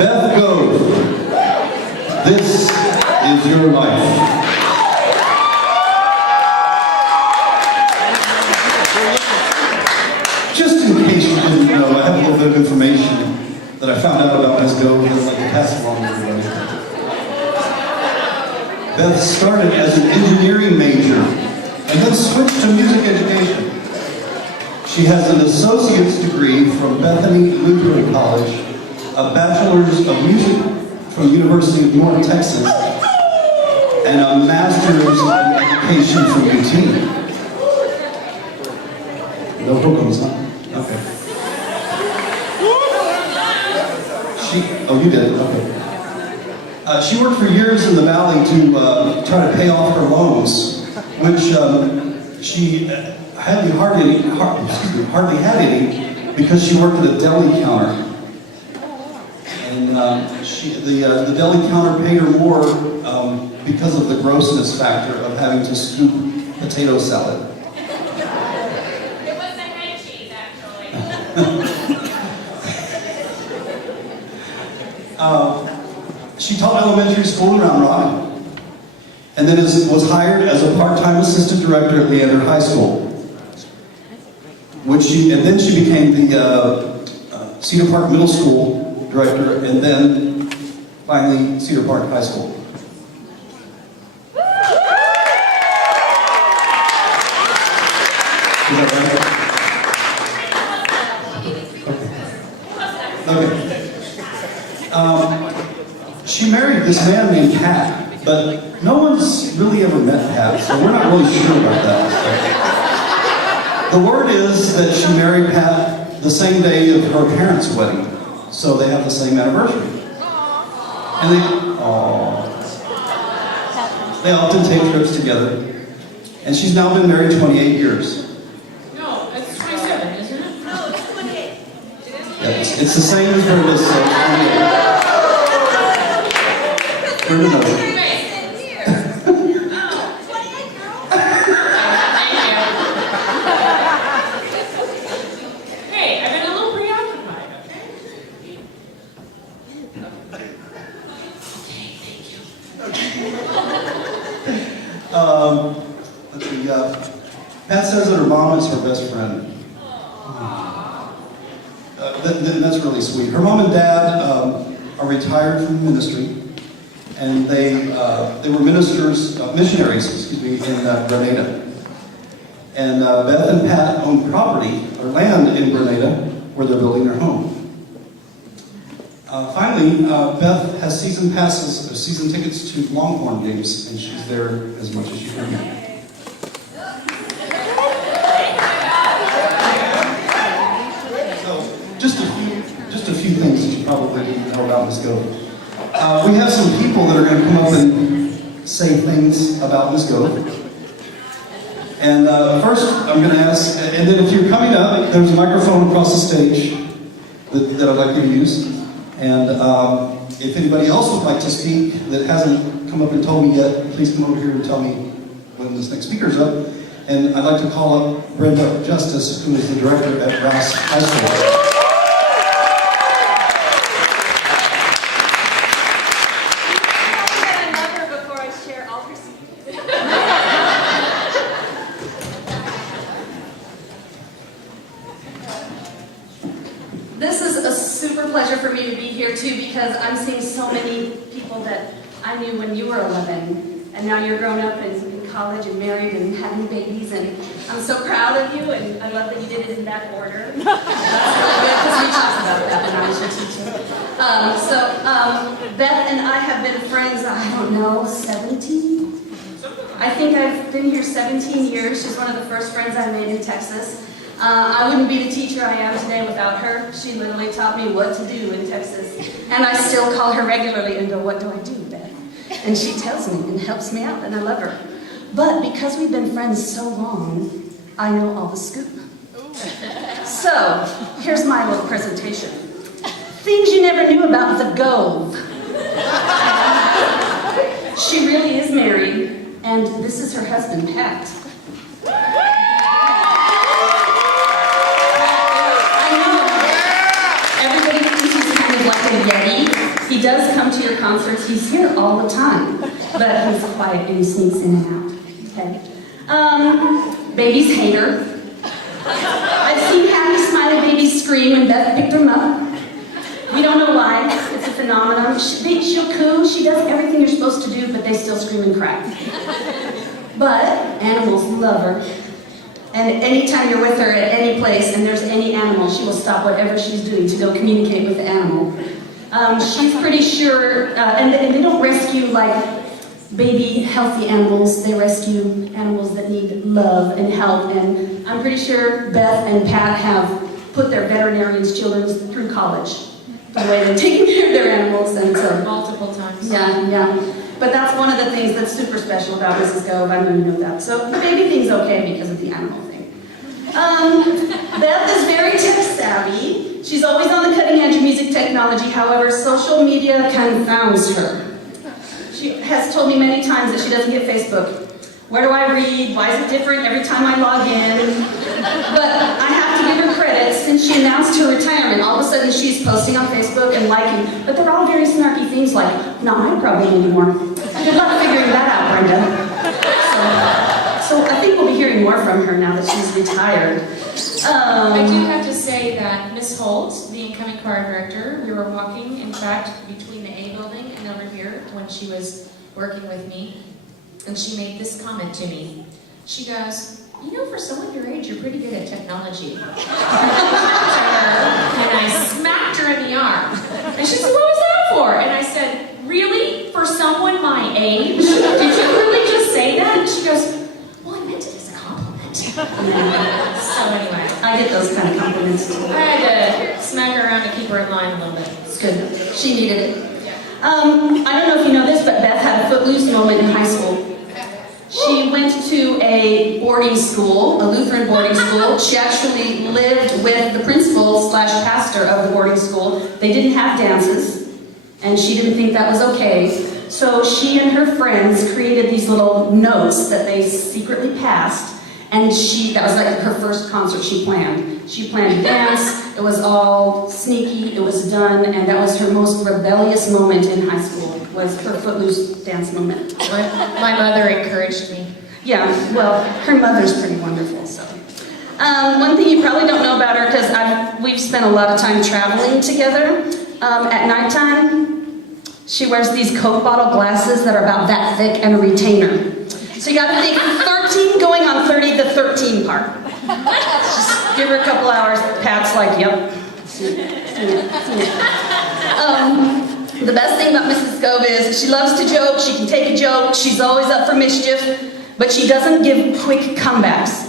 Beth Gove, this is your life. Just in case you didn't know, I have a little bit of information that I found out about Ms. Gove that I'd like to pass along to everybody. Beth started as an engineering major and then switched to music education. She has an associate's degree from Bethany Lutheran College, a bachelor's of music from the University of North Texas, and a master's in education from UT. No hookums, huh? Okay. Oh, you did? Okay. She worked for years in the Valley to try to pay off her loans, which she hardly had any because she worked at a deli counter. And the deli counter paid her more because of the grossness factor of having to scoop potato salad. It was the head cheese, actually. She taught elementary school in Round Rock, and then was hired as a part-time assistant director at Leander High School. And then she became the Cedar Park Middle School director, and then finally Cedar Park High School. Is that right? Okay. She married this man named Pat, but no one's really ever met Pat, so we're not really sure about that. The word is that she married Pat the same day of her parents' wedding, so they have the same anniversary. And they often take trips together, and she's now been married 28 years. No, it's 27, isn't it? No, it's 28. Yeah, it's the same as her this 28. Where did I? Hey, I've been a little preoccupied, Let's see, Pat says that her mom is her best friend. That's really sweet. Her mom and dad are retired from ministry, and they were missionaries, in Grenada. And Beth and Pat own property or land in Grenada where they're building their home. Finally, Beth has season tickets to Longhorn games, and she's there as much as she can. So, just a few things that you probably didn't know about Ms. Gove. We have some people that are going to come up and say things about Ms. Gove. And first, I'm going to ask, and then if you're coming up, there's a microphone across the stage that I'd like you to use. And if anybody else would like to speak that hasn't come up and told me yet, please come over here and tell me when this next speaker's up. And I'd like to call up Brenda Justice, who is the director at Rouse High School. This is a super pleasure for me to be here too, because I'm seeing so many people that I knew when you were 11, and now you're grown up and in college and married and having babies, and I'm so proud of you, and I love that you did it in that order. That's really good, because we talked about that when I was your teacher. Beth and I have been friends, I don't know, 17? I think I've been here 17 years. She's one of the first friends I made in Texas. I wouldn't be the teacher I am today without her. She literally taught me what to do in Texas. And I still call her regularly and go, "What do I do, Beth?" And she tells me and helps me out, and I love her. But because we've been friends so long, I know all the scoop. So, here's my little presentation. Things you never knew about the Gove. She really is married, and this is her husband, Pat. I know everybody thinks he's kind of like a Yeti, He does come to your concerts. He's here all the time, but he's quiet and he sneaks in and out. Okay. Babies hate her. I've seen happy, smiling babies scream when Beth picked them up. We don't know why. It's a phenomenon. She'll coo. She does everything you're supposed to do, but they still scream and cry. But animals love her. And anytime you're with her at any place and there's any animal, she will stop whatever she's doing to go communicate with the animal. She's pretty sure, and they don't rescue like baby healthy animals. They rescue animals that need love and help. And I'm pretty sure Beth and Pat have put their veterinarians' children through college. The way they're taking care of their animals, and so Multiple times. yeah. But that's one of the things that's super special about Mrs. Gove. I know you know that. So the baby thing's okay because of the animal thing. Beth is very tech savvy. She's always on the cutting edge of music technology. However, social media confounds her. She has told me many times that she doesn't get Facebook. Where do I read? Why is it different every time I log in? But I have to give her credit. Since she announced her retirement, all of a sudden she's posting on Facebook and liking. But they're all very snarky things like, not my problem anymore. Good luck figuring that out, Brenda. So I think we'll be hearing more from her now that she's retired. I do have to say that Miss Holt, the incoming choir director, we were walking, in fact, between the A building and over here when she was working with me, and she made this comment to me. She goes, you know, for someone your age, you're pretty good at technology. And I smacked her in the arm. And she said, what was that for? And I said, really? For someone my age? Did you really just say that? And she goes, well, I meant it as a compliment. So anyway. I get those kind of compliments too. I had to smack her around to keep her in line a little bit. It's good. She needed it. I don't know if you know this, but Beth had a footloose moment in high school. She went to a boarding school, a Lutheran boarding school. She actually lived with the principal/pastor of the boarding school. They didn't have dances, and she didn't think that was okay. So she and her friends created these little notes that they secretly passed, and that was like her first concert she planned. She planned a dance. It was all sneaky. It was done, and that was her most rebellious moment in high school, was her footloose dance moment. My mother encouraged me. Yeah, well, her mother's pretty wonderful, so. One thing you probably don't know about her, because we've spent a lot of time traveling together. At nighttime, she wears these Coke bottle glasses that are about that thick and a retainer. So you gotta think 13 going on 30, the 13 part. Just give her a couple hours, Pat's like, yep. Seen it. The best thing about Mrs. Gove is she loves to joke, she can take a joke, she's always up for mischief, but she doesn't give quick comebacks,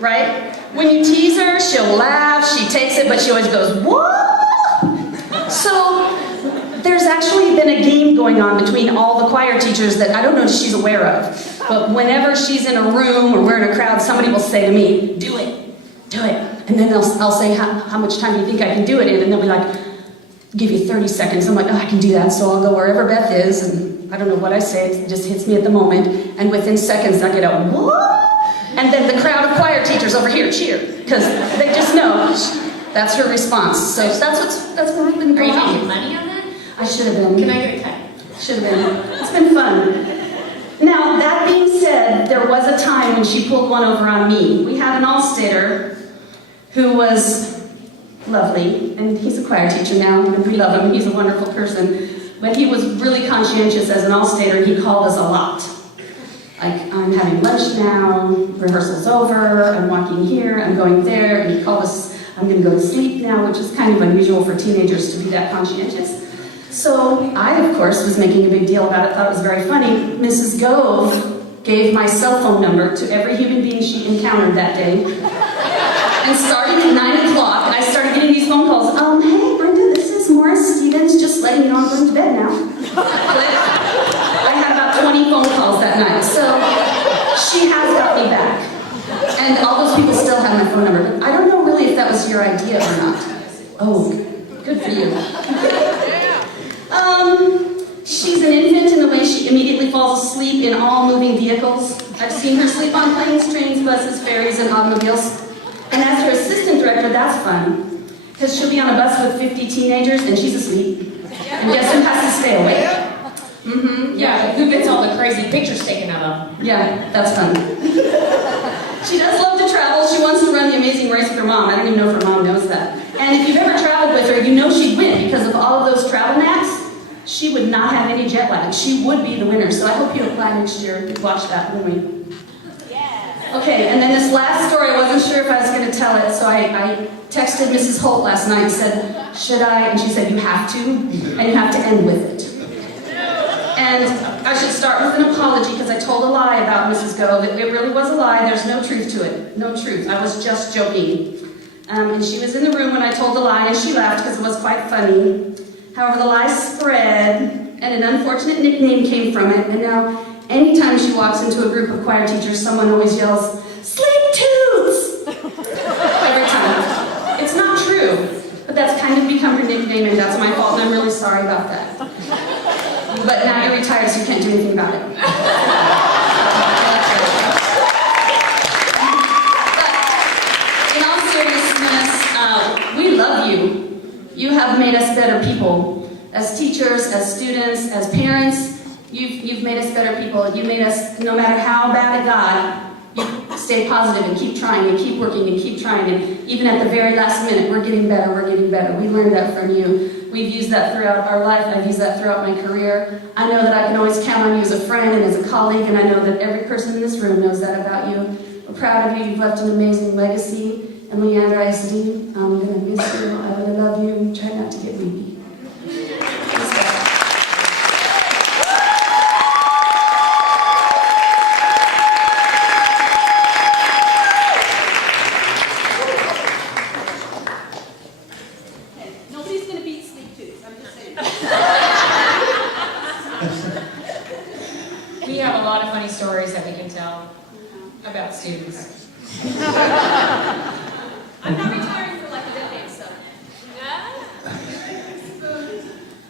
right? When you tease her, she'll laugh, she takes it, but she always goes, what? So there's actually been a game going on between all the choir teachers that I don't know if she's aware of. But whenever she's in a room or we're in a crowd, somebody will say to me, do it. And then I'll say, how much time do you think I can do it in? And they'll be like, give you 30 seconds. I'm like, oh, I can do that. So I'll go wherever Beth is, and I don't know what I say. It just hits me at the moment. And within seconds, I get a, what? And then the crowd of choir teachers over here cheer, because they just know that's her response. So that's what we've been Are going you on. making money on that? I should have been. Can I get a cut? Should have been. It's been fun. Now, that being said, there was a time when she pulled one over on me. We had an All-Stater who was lovely, and he's a choir teacher now, and we love him. He's a wonderful person. But he was really conscientious as an All-Stater, and he called us a lot. Like, I'm having lunch now, rehearsal's over, I'm walking here, I'm going there, and he called us, I'm going to go to sleep now, which is kind of unusual for teenagers to be that conscientious. So I, of course, was making a big deal about it, thought it was very funny. Mrs. Gove gave my cell phone number to every human being she encountered that day. And starting at 9 o'clock, I started getting these phone calls. Hey, Brenda, this is Morris Stevens, just letting you know I'm going to bed now. I had about 20 phone calls that night, so she has got me back. And all those people still have my phone number. But I don't know really if that was your idea or not. Oh, good for you. She's an infant in the way she immediately falls asleep in all moving vehicles. I've seen her sleep on planes, trains, buses, ferries, and automobiles. And as her assistant director, that's fun, because she'll be on a bus with 50 teenagers and she's asleep. And guess who has to stay awake? Yeah, who gets all the crazy pictures taken of them? Yeah, that's fun. She does love to travel. She wants to run the Amazing Race with her mom. I don't even know if her mom knows that. And if you've ever traveled with her, you know she'd win because of all of those travel naps. She would not have any jet lag. She would be the winner. So I hope you apply next year. You'd watch that, wouldn't we? Yeah. Okay, and then this last story, I wasn't sure if I was going to tell it, so I texted Mrs. Holt last night and said, should I? And she said, you have to, and you have to end with it. And I should start with an apology because I told a lie about Mrs. Gove. It really was a lie. There's no truth to it. No truth. I was just joking. And she was in the room when I told the lie, and she laughed because it was quite funny. However, the lie spread, and an unfortunate nickname came from it. And now, anytime she walks into a group of choir teachers, someone always yells, "Sleep toots!" Every time. It's not true, but that's kind of become her nickname, and that's my fault, and I'm really sorry about that. But now you're retired, so you can't do anything about it. But in all seriousness, we love you. You have made us better people. As teachers, as students, as parents, you've made us better people. You made us, no matter how bad it got, you stay positive and keep trying and keep working and keep trying. And even at the very last minute, we're getting better, we're getting better. We learned that from you. We've used that throughout our life. I've used that throughout my career. I know that I can always count on you as a friend and as a colleague, and I know that every person in this room knows that about you. We're proud of you. You've left an amazing legacy. And Leandra Isidine, I'm going to miss you. I really love you. Try not to get weepy. Nobody's going to beat sleep tooth. I'm just saying. We have a lot of funny stories that we can tell about students. I'm not retiring for like a decade, so.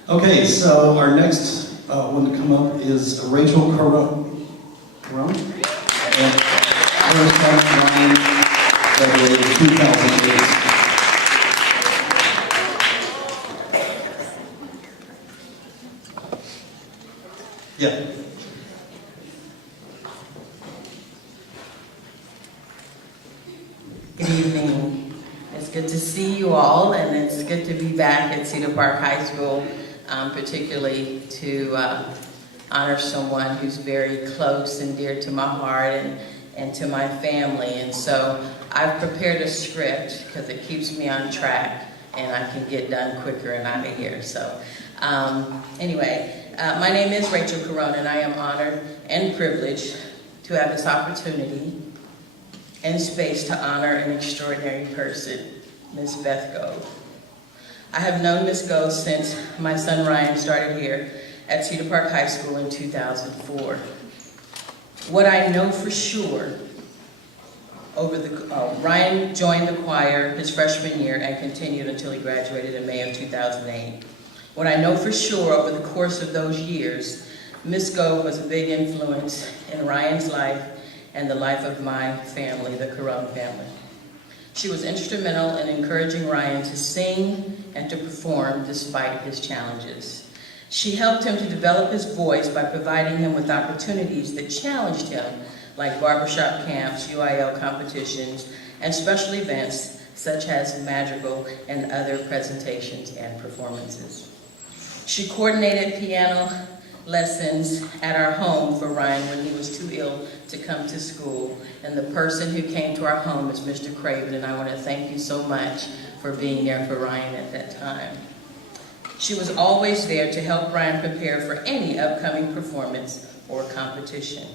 Okay, so our next one to come up is Rachel Caron. And her son Ryan graduated 2008. Yeah. Good evening. It's good to see you all, and it's good to be back at Cedar Park High School, particularly to honor someone who's very close and dear to my heart and to my family. And so I've prepared a script because it keeps me on track and I can get done quicker and out of here. So anyway, my name is Rachel Caron, and I am honored and privileged to have this opportunity and space to honor an extraordinary person, Miss Beth Gove. I have known Miss Gove since my son Ryan started here at Cedar Park High School in 2004. What I know for sure, Ryan joined the choir his freshman year and continued until he graduated in May of 2008. What I know for sure over the course of those years, Miss Gove was a big influence in Ryan's life and the life of my family, the Caron family. She was instrumental in encouraging Ryan to sing and to perform despite his challenges. She helped him to develop his voice by providing him with opportunities that challenged him, like barbershop camps, UIL competitions, and special events such as madrigal and other presentations and performances. She coordinated piano lessons at our home for Ryan when he was too ill to come to school. And the person who came to our home is Mr. Craven, and I want to thank you so much for being there for Ryan at that time. She was always there to help Ryan prepare for any upcoming performance or competition.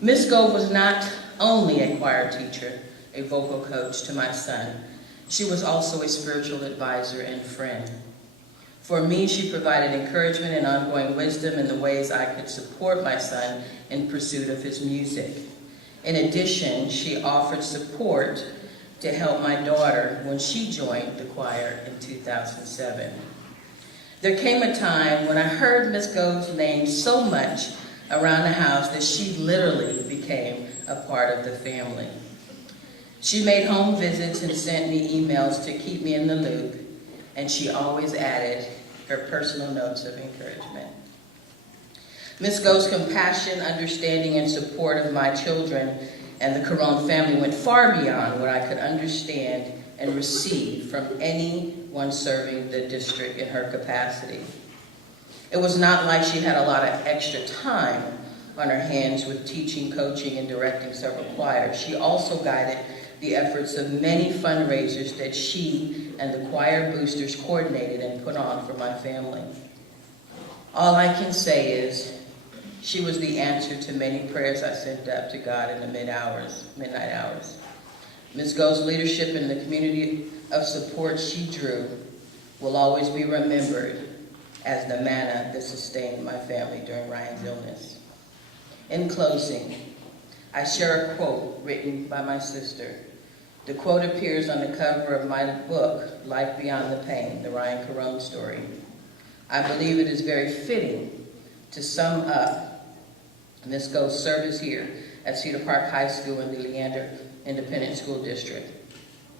Miss Gove was not only a choir teacher, a vocal coach to my son, she was also a spiritual advisor and friend. For me, she provided encouragement and ongoing wisdom in the ways I could support my son in pursuit of his music. In addition, she offered support to help my daughter when she joined the choir in 2007. There came a time when I heard Miss Gove's name so much around the house that she literally became a part of the family. She made home visits and sent me emails to keep me in the loop, and she always added, her personal notes of encouragement. Ms. Gove's compassion, understanding, and support of my children and the Caron family went far beyond what I could understand and receive from anyone serving the district in her capacity. It was not like she had a lot of extra time on her hands with teaching, coaching, and directing several choirs. She also guided the efforts of many fundraisers that she and the choir boosters coordinated and put on for my family. All I can say is she was the answer to many prayers I sent up to God in the midnight hours. Ms. Gove's leadership and the community of support she drew will always be remembered as the manna that sustained my family during Ryan's illness. In closing, I share a quote written by my sister. The quote appears on the cover of my book, Life Beyond the Pain, the Ryan Caron story. I believe it is very fitting to sum up Ms. Gove's service here at Cedar Park High School in the Leander Independent School District.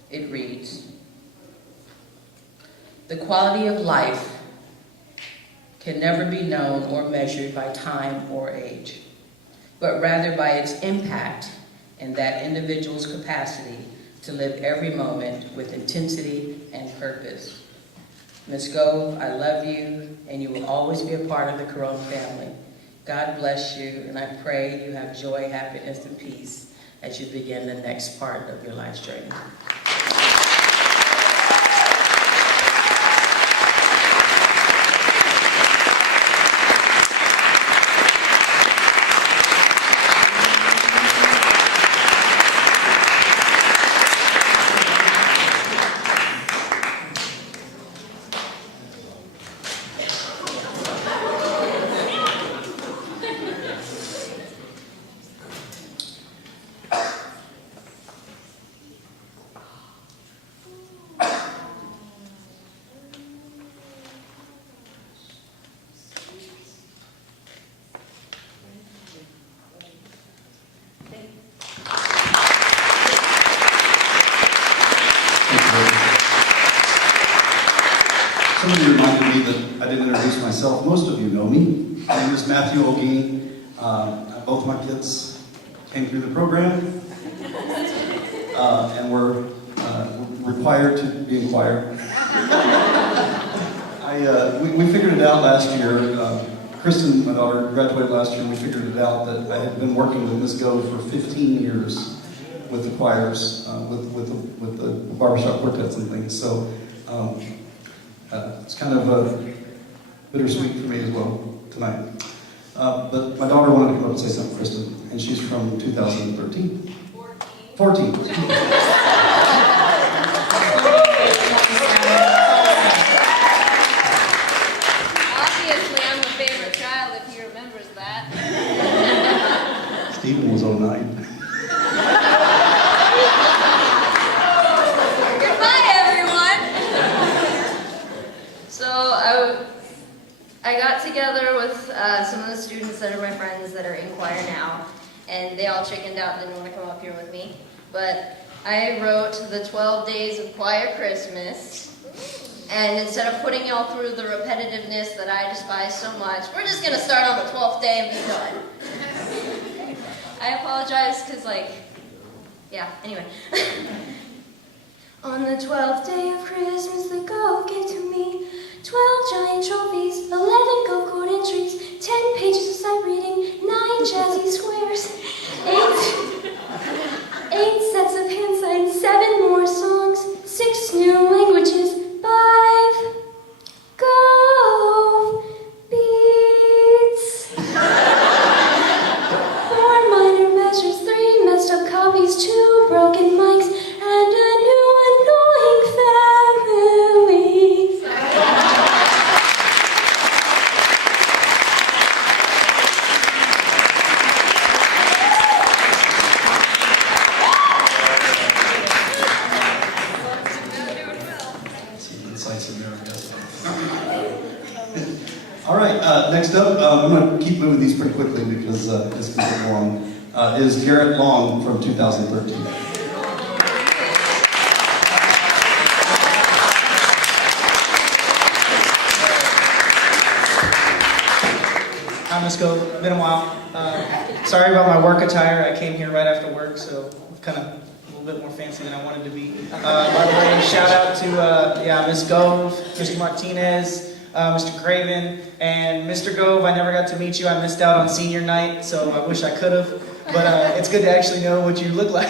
It reads, "The quality of life can never be known or measured by time or age, but rather by its impact in that individual's capacity to live every moment with intensity and purpose. Ms. Gove, I love you, and you will always be a part of the Caron family. God bless you, and I pray you have joy, happiness, and peace as you begin the next part of your life's journey." Somebody reminded me that I didn't introduce myself. Most of you know me. My name is Matthew Olguin. Both my kids came through the program, and were required to be in choir. We figured it out last year. Kristen, my daughter, graduated last year, and we figured it out that I had been working with Ms. Gove for 15 years with the choirs, with the barbershop quartets and things. So it's kind of bittersweet for me as well tonight. But my daughter wanted to come up and say something, Kristen, and she's from 2013. 14. Obviously, I'm the favorite child if he remembers that. Stephen was 09. Goodbye, everyone. So I got together with some of the students that are my friends that are in choir now, and they all chickened out, didn't want to come up here with me. But I wrote the 12 Days of Choir Christmas, and instead of putting y'all through the repetitiveness that I despise so much, we're just going to start on the 12th day and be done. I apologize because, anyway. On the 12th day of Christmas, the Gove gave to me 12 giant trophies, 11 Gove code entries, 10 pages of sight reading, 9 jazzy squares, 8 sets of hand signs, 7 more songs, 6 new languages, 5 Gove beats, 4 minor measures, 3 messed up copies, 2 broken mics, and a new annoying family. All right, next up, I'm going to keep moving these pretty quickly because this can take long, is Garrett Long from 2013. Miss Gove. Been a while. Sorry about my work attire. I came here right after work, so I'm kind of a little bit more fancy than I wanted to be. By the way, shout out to Miss Gove, Mr. Martinez, Mr. Craven, and Mr. Gove. I never got to meet you. I missed out on senior night, so I wish I could have. But it's good to actually know what you look like.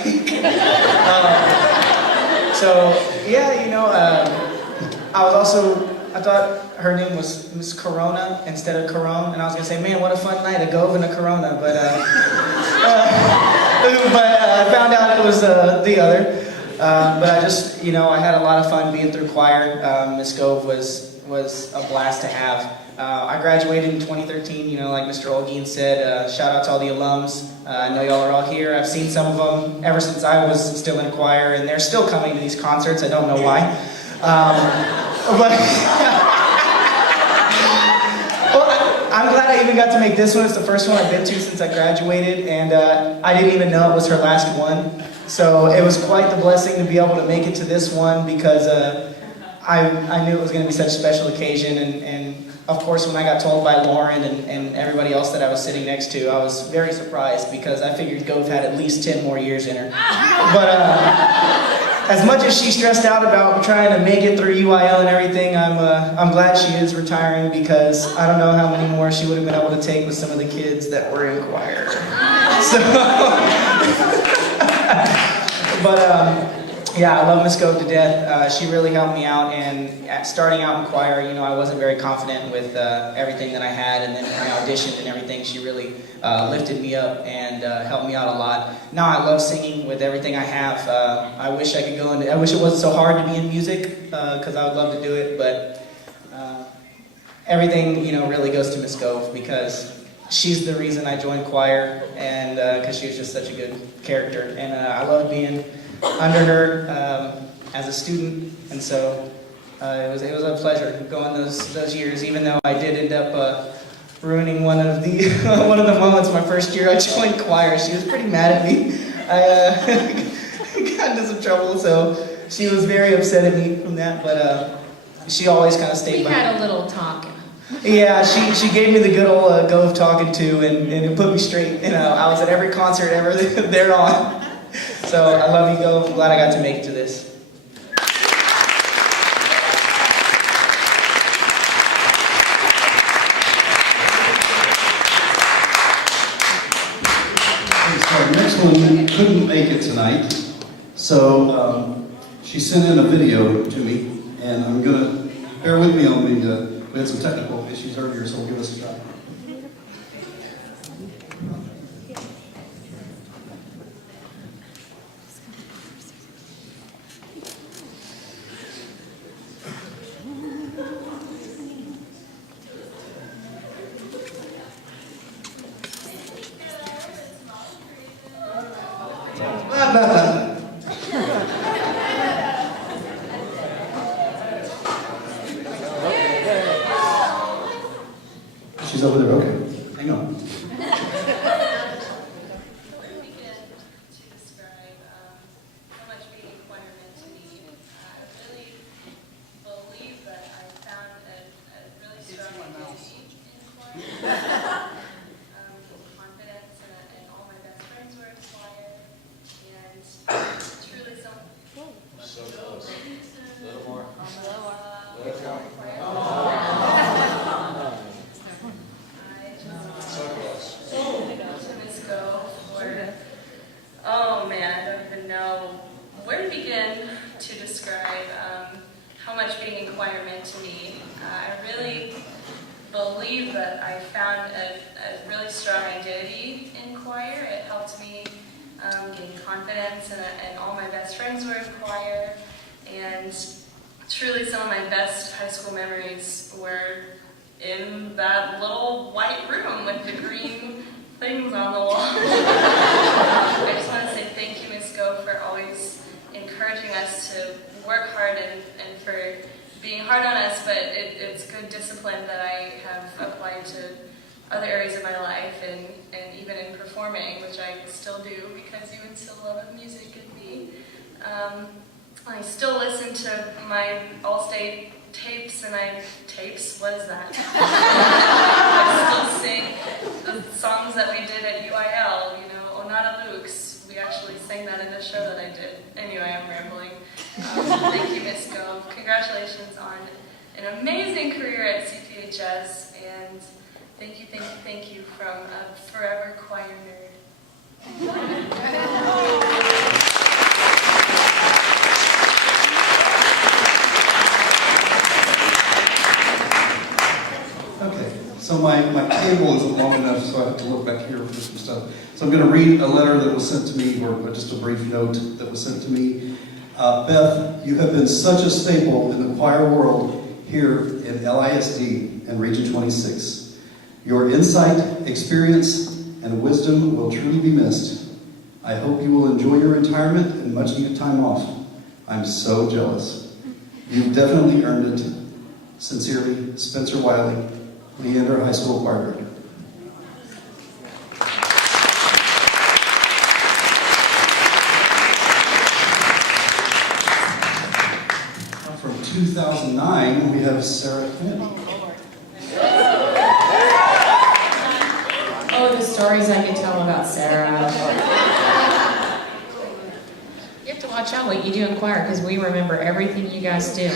I thought her name was Miss Corona instead of Corone, and I was gonna say, man, what a fun night, a Gove and a Corona, but I found out it was the other. But I had a lot of fun being through choir. Miss Gove was a blast to have. I graduated in 2013, like Mr. Olguin said. Shout out to all the alums. I know y'all are all here. I've seen some of them ever since I was still in choir, and they're still coming to these concerts. I don't know why. Well, I'm glad I even got to make this one. It's the first one I've been to since I graduated, and I didn't even know it was her last one. So it was quite the blessing to be able to make it to this one because I knew it was going to be such a special occasion, and of course when I got told by Lauren and everybody else that I was sitting next to, I was very surprised because I figured Gove had at least 10 more years in her. But as much as she stressed out about trying to make it through UIL and everything, I'm glad she is retiring because I don't know how many more she would have been able to take with some of the kids that were in choir. So, I love Miss Gove to death. She really helped me out, and starting out in choir, I wasn't very confident with everything that I had, and then when I auditioned and everything, she really lifted me up and helped me out a lot. Now I love singing with everything I have. I wish I could go into, I wish it wasn't so hard to be in music, because I would love to do it, but everything, really goes to Miss Gove because she's the reason I joined choir, and because she was just such a good character, and I love being under her as a student, and so it was a pleasure going those years. Even though I did end up ruining one of the moments my first year I joined choir. She was pretty mad at me. I got into some trouble, so she was very upset at me from that. But she always kind of stayed. We had a little talk. Yeah, she gave me the good old Gove talking to, and it put me straight. I was at every concert ever they're on. So I love you, Gove. I'm glad I got to make it to this. Okay, so our next one couldn't make it tonight, so she sent in a video to me, and I'm gonna bear with me on the. We had some technical issues earlier, so we'll give us a try. She's over there, okay. Hang on. Oh man, I don't even know where to begin to describe how much being in choir meant to me. I really believe that I found a really strong identity in choir. It helped me gain confidence, and all my best friends were in choir. And truly some of my best high school memories were in that little white room with the green things on the wall. I just want to say thank you, Ms. Gove, for always encouraging us to work hard and for being hard on us, but it's good discipline that I have applied to other areas of my life and even in performing, which I still do because you instill love of music in me. I still listen to my All-State tapes, and tapes? What is that? I still sing the songs that we did at UIL, you know, Onada Luke's, we actually sang that in a show that I did. Anyway, I'm rambling. Thank you, Miss Gove. Congratulations on an amazing career at CPHS, and thank you from a forever choir nerd. Okay, so my cable isn't long enough, so I have to look back here for some stuff. So I'm going to read a letter that was sent to me, or just a brief note that was sent to me. Beth, you have been such a staple in the choir world here in LISD and Region 26. Your insight, experience, and wisdom will truly be missed. I hope you will enjoy your retirement and much needed time off. I'm so jealous. You've definitely earned it. Sincerely, Spencer Wiley, Leander High School choir director. From 2009, we have Sarah Quinn. Oh, the stories I could tell about Sarah. You have to watch out what you do in choir, because we remember everything you guys do.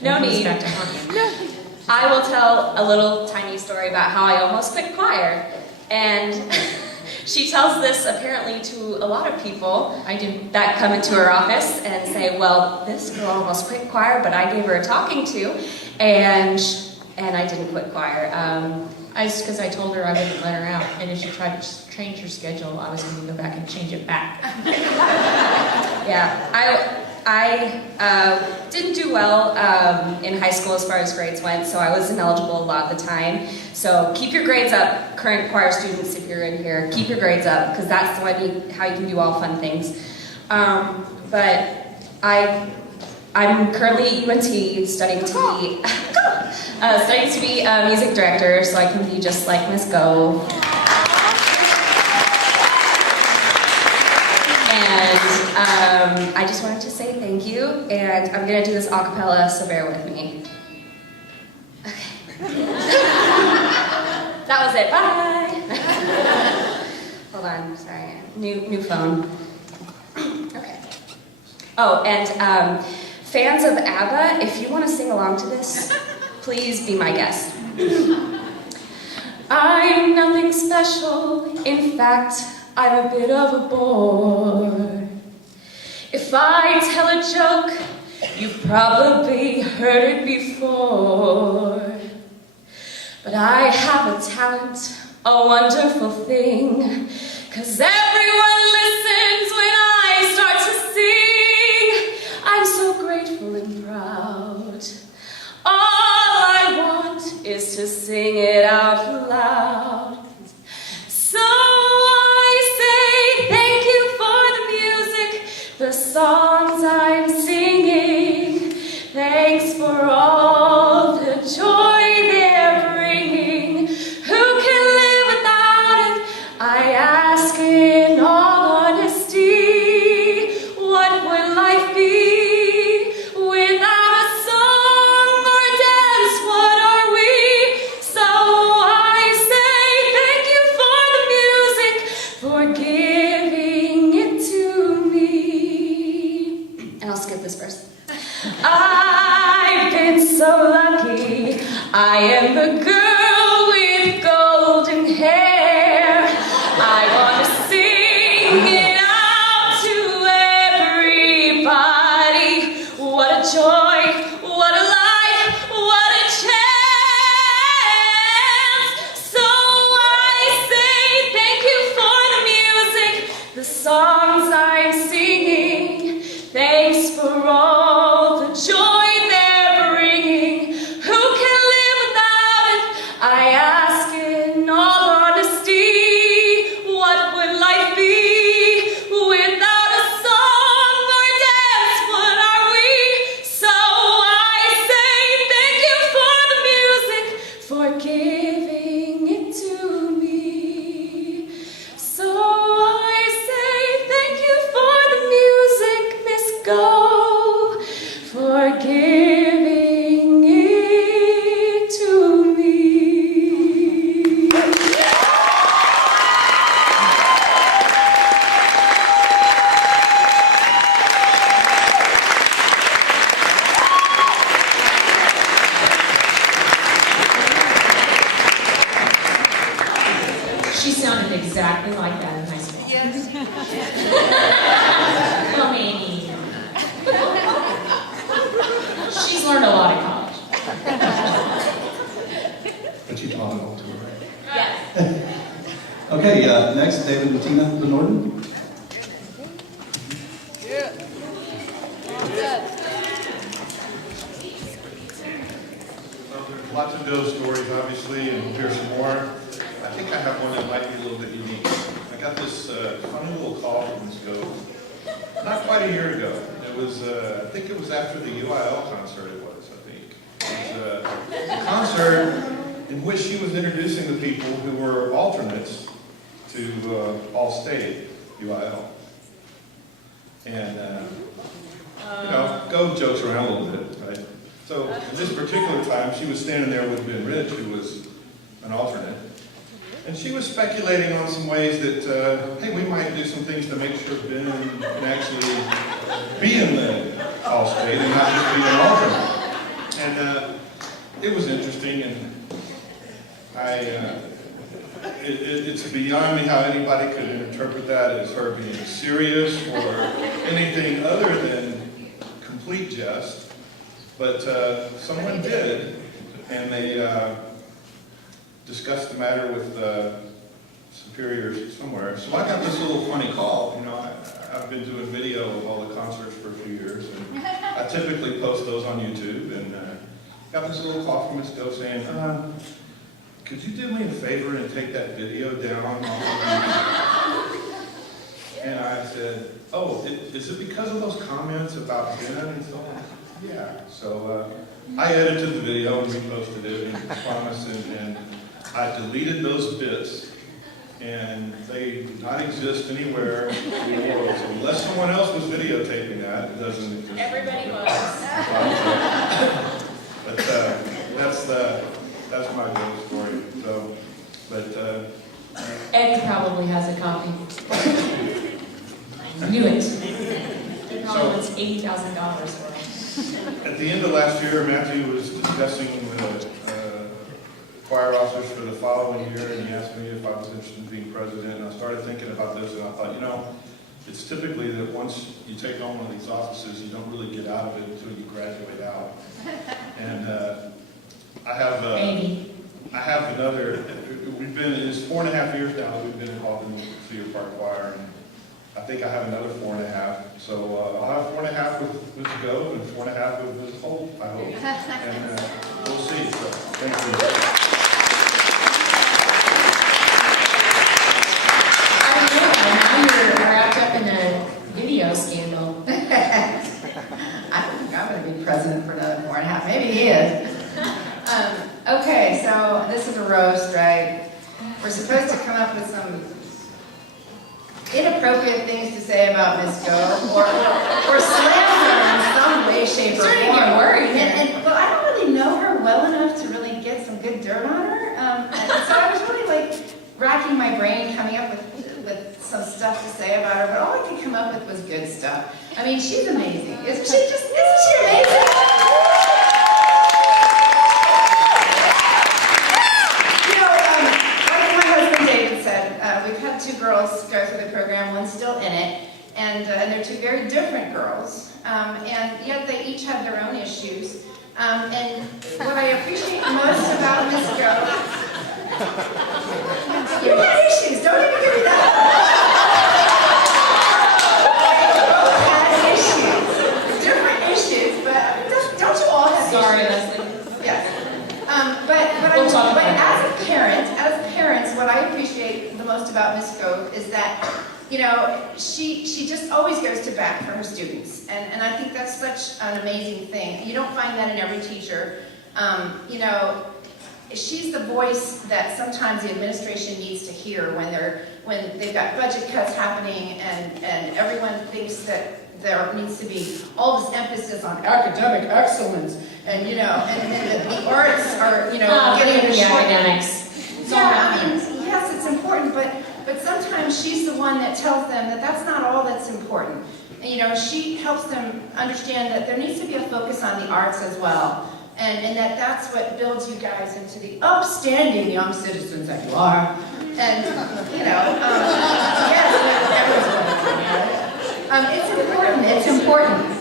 No It goes need. back to haunt. I will tell a little tiny story about how I almost quit choir. And she tells this apparently to a lot of people I do. that come into her office and say, well, this girl almost quit choir, but I gave her a talking to, and I didn't quit choir. Because I told her I wouldn't let her out, and if she tried to change her schedule, I was going to go back and change it back. Yeah, I didn't do well in high school as far as grades went, so I was ineligible a lot of the time. So keep your grades up, current choir students, if you're in here. Keep your grades up, because that's how you can do all fun things. But I'm currently at UNT studying to be a music director, so I can be just like Miss Gove. And I just wanted to say thank you, and I'm going to do this a cappella, so bear with me. Okay. That was it. Bye! Hold on, sorry. New phone. Okay. Oh, and fans of ABBA, if you want to sing along to this, please be my guest. I'm nothing special, in fact, I'm a bit of a bore. If I tell a joke, you've probably heard it before. But I have a talent, a wonderful thing, 'cause everyone listens when I start to sing. I'm so grateful and proud. All I want is to sing it out loud. So I say thank you for the music, the songs I'm singing. Thanks for all the joy they're bringing. Who can live without it? I ask in all honesty. What would life be without a song or dance? What are we? So I say thank you for the music, for giving it to me. And I'll skip this verse. I've been so lucky. I am the girl with golden hair. I want to sing it out to everybody. What a joy, what a life, what a chance. So I say thank you for the music, the songs I'm singing. Thanks for all the joy they're bringing. Who can live without it? exactly like that in high school. Yes. Well, maybe. She's learned a lot at college. But you taught it all to her, right? Yes. Okay, next, David and Tina Benoorden. Yeah. Good. Well, there's lots of Gove stories, obviously, and we'll hear some more. I think I have one that might be a little bit unique. I got this funny little call from Ms. Gove not quite a year ago. It was, I think it was after the UIL concert it was, I think. It was a concert in which she was introducing the people who were alternates to All-State UIL. And, you know, Gove jokes around a little bit, right? So, at this particular time, she was standing there with Ben Rich, who was an alternate. And she was speculating on some ways that, hey, we might do some things to make sure Ben can actually be in the All-State and not just be an alternate. And it was interesting, and it's beyond me how anybody could interpret that as her being serious or anything other than complete jest. But someone did, and they discussed the matter with superiors somewhere. So I got this little funny call. You know, I've been doing video of all the concerts for a few years, and I typically post those on YouTube. And got this little call from Ms. Gove saying, could you do me a favor and take that video down off of YouTube? And I said, oh, is it because of those comments about Ben and so on? Yeah. So I edited the video and reposted it, and promised, and I deleted those bits, and they do not exist anywhere in the world. So unless someone else was videotaping that, it doesn't exist. Everybody was. But that's my Gove story. So, but Eddie probably has a copy. I knew it. He probably wants $80,000 for it. at the end of last year, Matthew was discussing the choir officers for the following year, and he asked me if I was interested in being president. And I started thinking about this, and I thought, you know, it's typically that once you take on one of these offices, you don't really get out of it until you graduate out. And I have another. It's 4.5 years now that we've been involved in the Cedar Park Choir, and I think I have another 4.5. So I'll have 4.5 with Ms. Gove and 4.5 with Ms. Holt, I hope. And we'll see. So thank you. Now you're wrapped up in a video scandal. I think I'm going to be president for another 4.5. Maybe he is. Okay, so this is a roast, right? We're supposed to come up with some inappropriate things to say about Miss Gove, or slam her in some way, shape, or form. Starting to get worried. Well, I don't really know her well enough to really get some good dirt on her. So I was really like racking my brain, coming up with some stuff to say about her, but all I could come up with was good stuff. I mean, she's amazing. Isn't she amazing? You know, like my husband David said, we've had 2 girls go through the program, one's still in it, and they're 2 very different girls, and yet they each have their own issues. And what I appreciate most about Miss Gove, you got issues, don't even give me that. Different issues, but don't you all have issues? Sorry, Leslie. Yes. But as parents, what I appreciate the most about Miss Gove is that, you know, she just always goes to bat for her students, and I think that's such an amazing thing. You don't find that in every teacher. You know, she's the voice that sometimes the administration needs to hear when they've got budget cuts happening, and everyone thinks that there needs to be all this emphasis on academic excellence, and you know, and the arts are, you know, getting the short. academics. Yeah, I mean, yes, it's important, but sometimes she's the one that tells them that that's not all that's important. And, you know, she helps them understand that there needs to be a focus on the arts as well. and that's what builds you guys into the upstanding young citizens that you are. And, yes, everyone's it's important.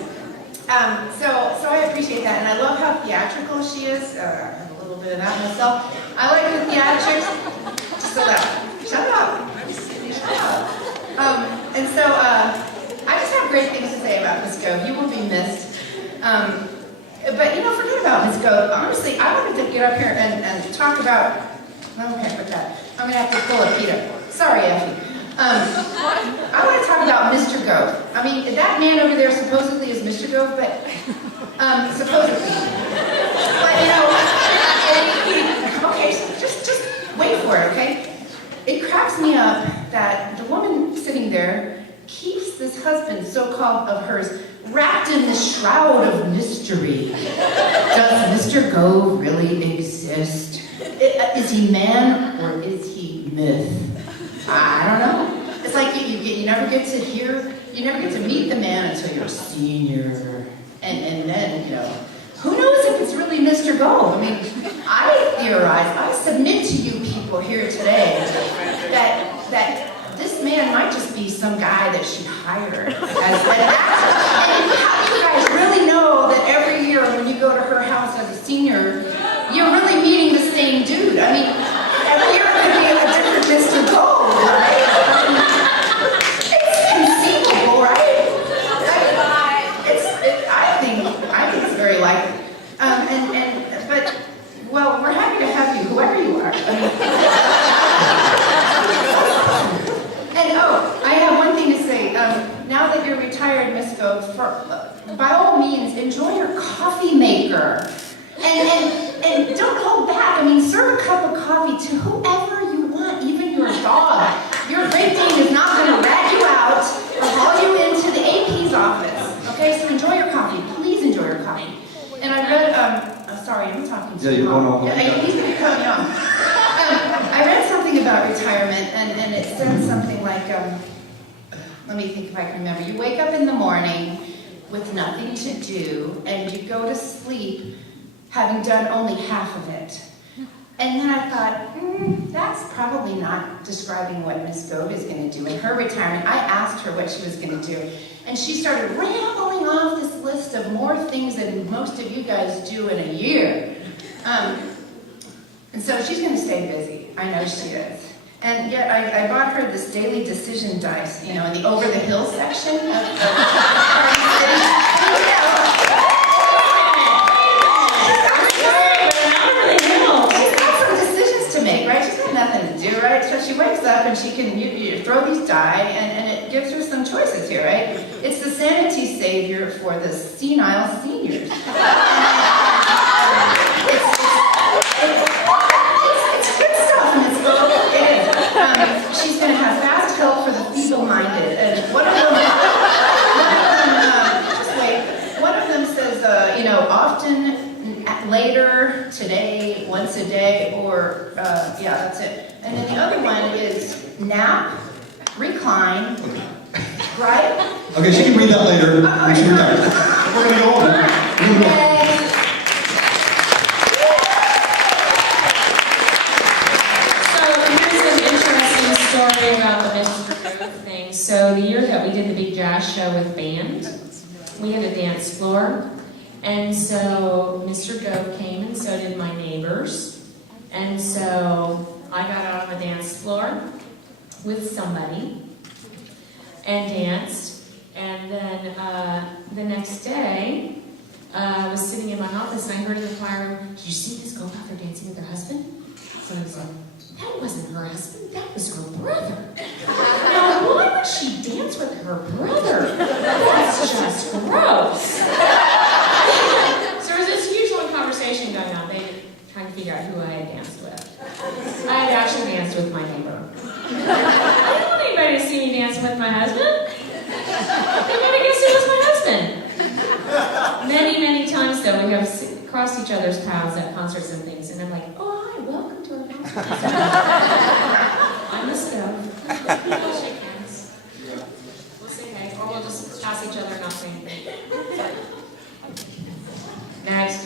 So I appreciate that, and I love how theatrical she is. I have a little bit of that myself. I like the theatrics. Just so loud. Shut up. Shut up. And so I just have great things to say about Miss Gove. You will be missed. But forget about Miss Gove. Honestly, I wanted to get up here and talk about. Okay, with that, I'm gonna have to pull a Peter. Sorry, Effie. I want to talk about Mr. Gove. I mean, that man over there supposedly is Mr. Gove, but supposedly. But okay, so just wait for it, okay? It cracks me up that the woman sitting there keeps this husband, so-called of hers, wrapped in the shroud of mystery. Does Mr. Gove really exist? Is he man or is he myth? I don't know. It's like you never get to meet the man until you're a senior. And then, who knows if it's really Mr. Gove? I mean, I theorize, I submit to you people here today that this man might just be some guy that she hired as an actor. And how do you guys really know that every year when you go to her house as a senior, you're really meeting the same dude? I mean, every year could be a different Mr. Gove, right? It's conceivable, right? I think it's very likely. But we're happy to have you, whoever you are. I mean, and I have one thing to say. Now that you're retired, Miss Gove, by all means, enjoy your coffee maker. And don't hold back. I mean, serve a cup of coffee to whoever you want, even your dog. Your Great Dane is not going to rat you out or haul you into the AP's office. Okay, so enjoy your coffee. Please enjoy your coffee. And I read, sorry, I'm talking to you. Yeah, you're going on. Yeah, he's going to cut me off. I read something about retirement, and it said something like, let me think if I can remember. You wake up in the morning with nothing to do, and you go to sleep having done only half of it. And then I thought, that's probably not describing what Miss Gove is going to do in her retirement. I asked her what she was going to do, and she started rambling off this list of more things than most of you guys do in a year. And so she's going to stay busy. I know she is. And yet I bought her this daily decision dice, in the over-the-hill section of nothing to do, right? So she wakes up and she can you throw these die, and it gives her some choices here, right? It's the sanity savior for the senile seniors. It's good stuff, Miss Gove. It is. She's going to have fast help for the feeble-minded, and one of them says, often, later, today, once a day, or, that's it. And then the other one is nap, recline, right? Okay, she can read that later when she retires. We're going to go on. So here's an interesting story about the Mr. Gove thing. So the year that we did the big jazz show with band, we had a dance floor. And so Mr. Gove came, and so did my neighbors. And so I got out on the dance floor with somebody and danced. And then the next day, I was sitting in my office and I heard in the choir room, "Did you see Miss Gove out there dancing with her husband?" So I was like, "That wasn't her husband, that was her brother." Now, why would she dance with her brother? That's just gross. So there was this huge long conversation going on. They were trying to figure out who I had danced with. I had actually danced with my neighbor. I didn't want anybody to see me dancing with my husband. They would have guessed it was my husband. Many, many times, though, we have crossed each other's paths at concerts and things, and I'm like, "Oh, hi, welcome to our concert." I'm Miss Gove. We'll shake hands. We'll say hey, or we'll just pass each other and not say anything. Next.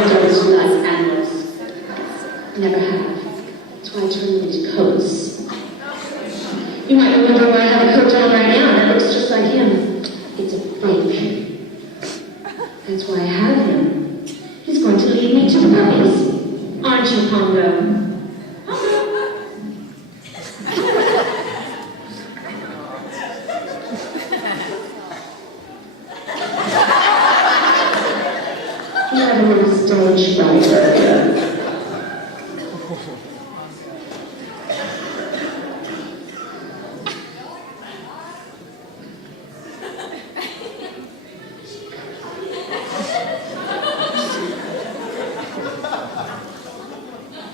those who like animals. Never have. That's why I turn them into coats. You might wonder why I have a coat on right now that looks just like him. It's a fake. That's why I have him. He's going to lead me to the puppies. Aren't you, Pongo? You have a little stage right there.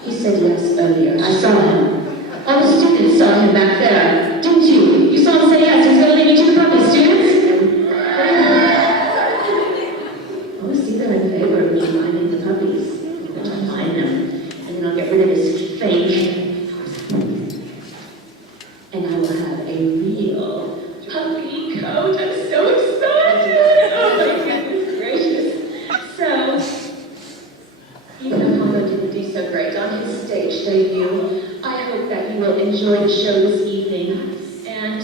He said yes earlier. I saw him. All the students saw him back there. Didn't you? You saw him say yes. He's going to lead me to the puppy, students. Oh, see, they're in favor of me finding the puppies. I'll find them. And then I'll get rid of this fake. And I will have a real puppy coat. I'm so excited. Oh my goodness gracious. So, even though Pongo didn't do so great on his stage debut, I hope that you will enjoy the show this evening, and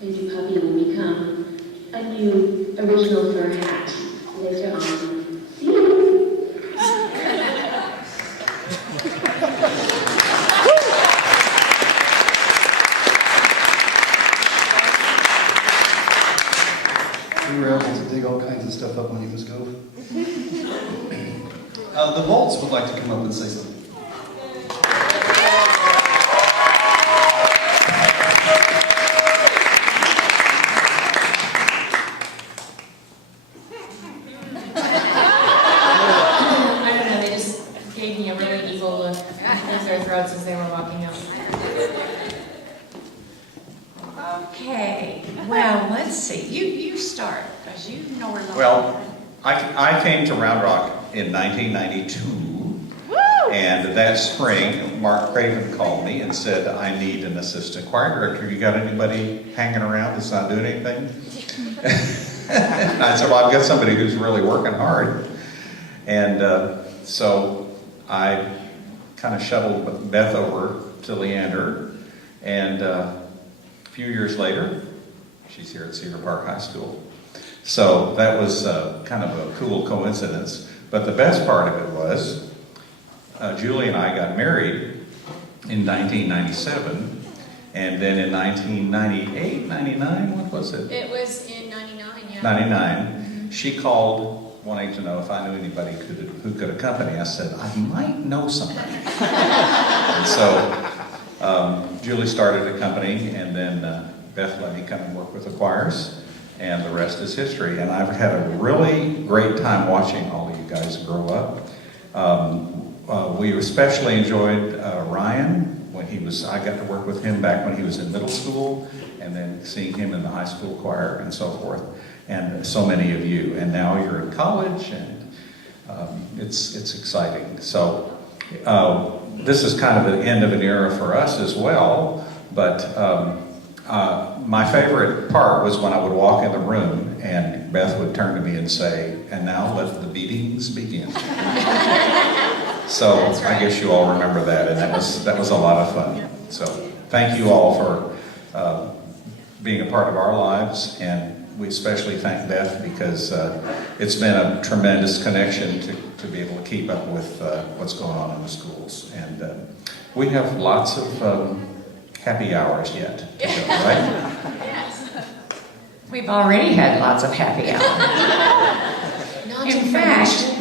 maybe Puppy will become a new original fur hat later on. See you! We were able to dig all kinds of stuff up on you, Ms. Gove. The Volts would like to come up and say something. I don't know, they just gave me a really evil look with their throats as they were walking out. Okay, well, let's see. You start, because you know where the Well, I came to Round Rock in 1992, and that spring, Mark Craven called me and said, I need an assistant choir director. You got anybody hanging around that's not doing anything? And I said, well, I've got somebody who's really working hard. And so I kind of shuttled Beth over to Leander, and a few years later, she's here at Cedar Park High School. So that was kind of a cool coincidence. But the best part of it was, Julie and I got married in 1997, and then in 1998, 99, what was it? It was in 99, yeah. 99, she called wanting to know if I knew anybody who could accompany. I said, I might know somebody. And so Julie started a company, and then Beth let me come and work with the choirs, and the rest is history. And I've had a really great time watching all of you guys grow up. We especially enjoyed Ryan when I got to work with him back when he was in middle school, and then seeing him in the high school choir and so forth, and so many of you. And now you're in college, and it's exciting. So this is kind of the end of an era for us as well, but my favorite part was when I would walk in the room and Beth would turn to me and say, and now let the beatings begin. So right. I guess you all remember that, and that was a lot of fun. So thank you all for being a part of our lives, and we especially thank Beth because it's been a tremendous connection to be able to keep up with what's going on in the schools. And we have lots of happy hours yet to go, right? Yes. We've already had lots of happy hours. In fact,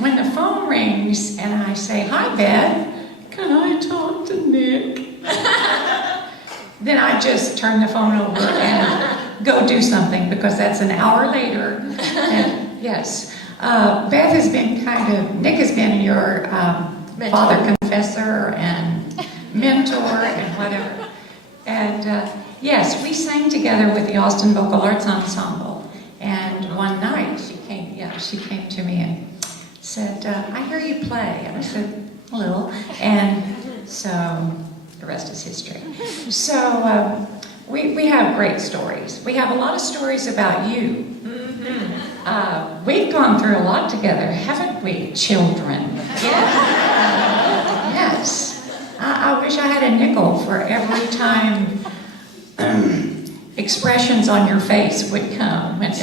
when the phone rings and I say, hi, Beth, can I talk to Nick? Then I just turn the phone over and go do something, because that's an hour later. And yes, Beth has been Nick has been your father confessor and mentor and whatever. And yes, we sang together with the Austin Vocal Arts Ensemble. And one night she came to me and said, I hear you play. And I said, a little. And so the rest is history. So we have great stories. We have a lot of stories about you. We've gone through a lot together, haven't we, children? Yes. I wish I had a nickel for every time expressions on your face would come. And,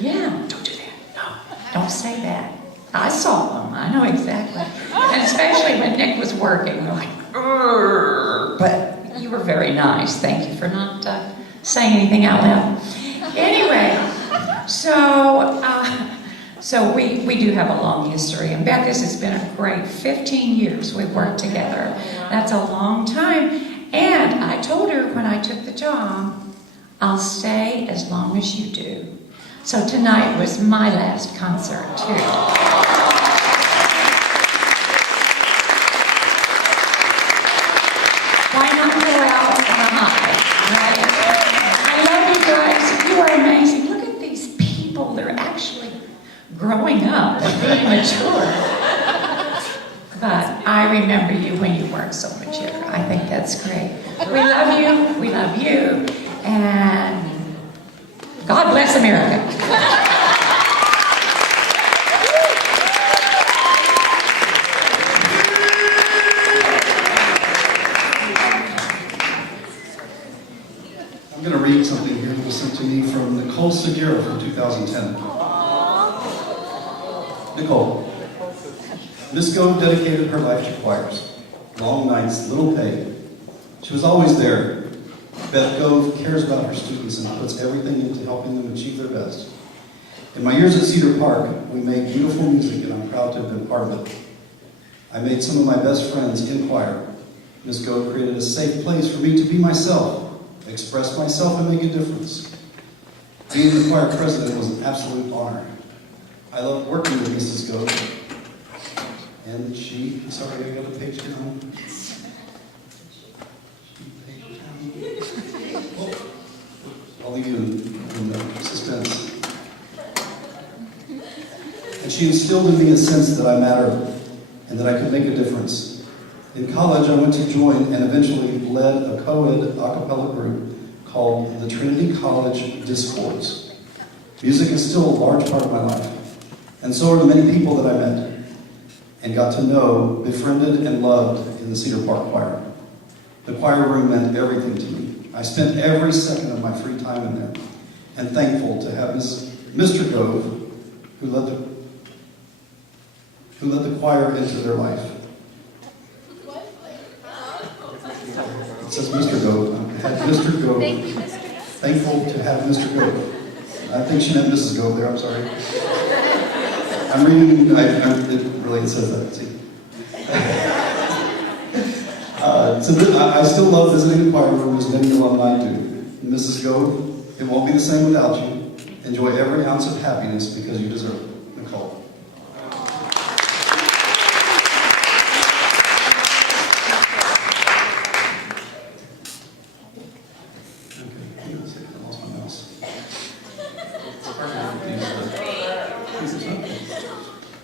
yeah, don't do that. No, don't say that. I saw them. I know exactly. And especially when Nick was working, we're like, "Urgh." But you were very nice. Thank you for not saying anything out loud. Anyway, so we do have a long history. And Beth, this has been a great 15 years we've worked together. That's a long time. And I told her when I took the job, I'll stay as long as you do. So tonight was my last concert, too. Why not go out on a high, right? I love you guys. You are amazing. Look at these people. They're actually growing up and being mature. But I remember you when you weren't so mature. I think that's great. We love you. We love you. And God bless America. I'm going to read something here that was sent to me from Nicole Segura from 2010. Nicole. Miss Gove dedicated her life to choirs. Long nights, little pay. She was always there. Beth Gove cares about her students and puts everything into helping them achieve their best. In my years at Cedar Park, we made beautiful music, and I'm proud to have been part of it. I made some of my best friends in choir. Miss Gove created a safe place for me to be myself, express myself, and make a difference. Being the choir president was an absolute honor. I loved working with Mrs. Gove. And sorry, I got a page down. I'll leave you in suspense. And she instilled in me a sense that I matter and that I could make a difference. In college, I went to join and eventually led a co-ed a cappella group called the Trinity College Discords. Music is still a large part of my life, and so are the many people that I met and got to know, befriended, and loved in the Cedar Park Choir. The choir room meant everything to me. I spent every second of my free time in there, and thankful to have Mr. Gove, who led the choir into their life. It says Mr. Gove. I had Mr. Gove. Thankful to have Mr. Gove. I think she meant Mrs. Gove there, I'm sorry. I'm reading, it says that, see. I still love visiting the choir room as many alumni do. Mrs. Gove, it won't be the same without you. Enjoy every ounce of happiness because you deserve it. Nicole.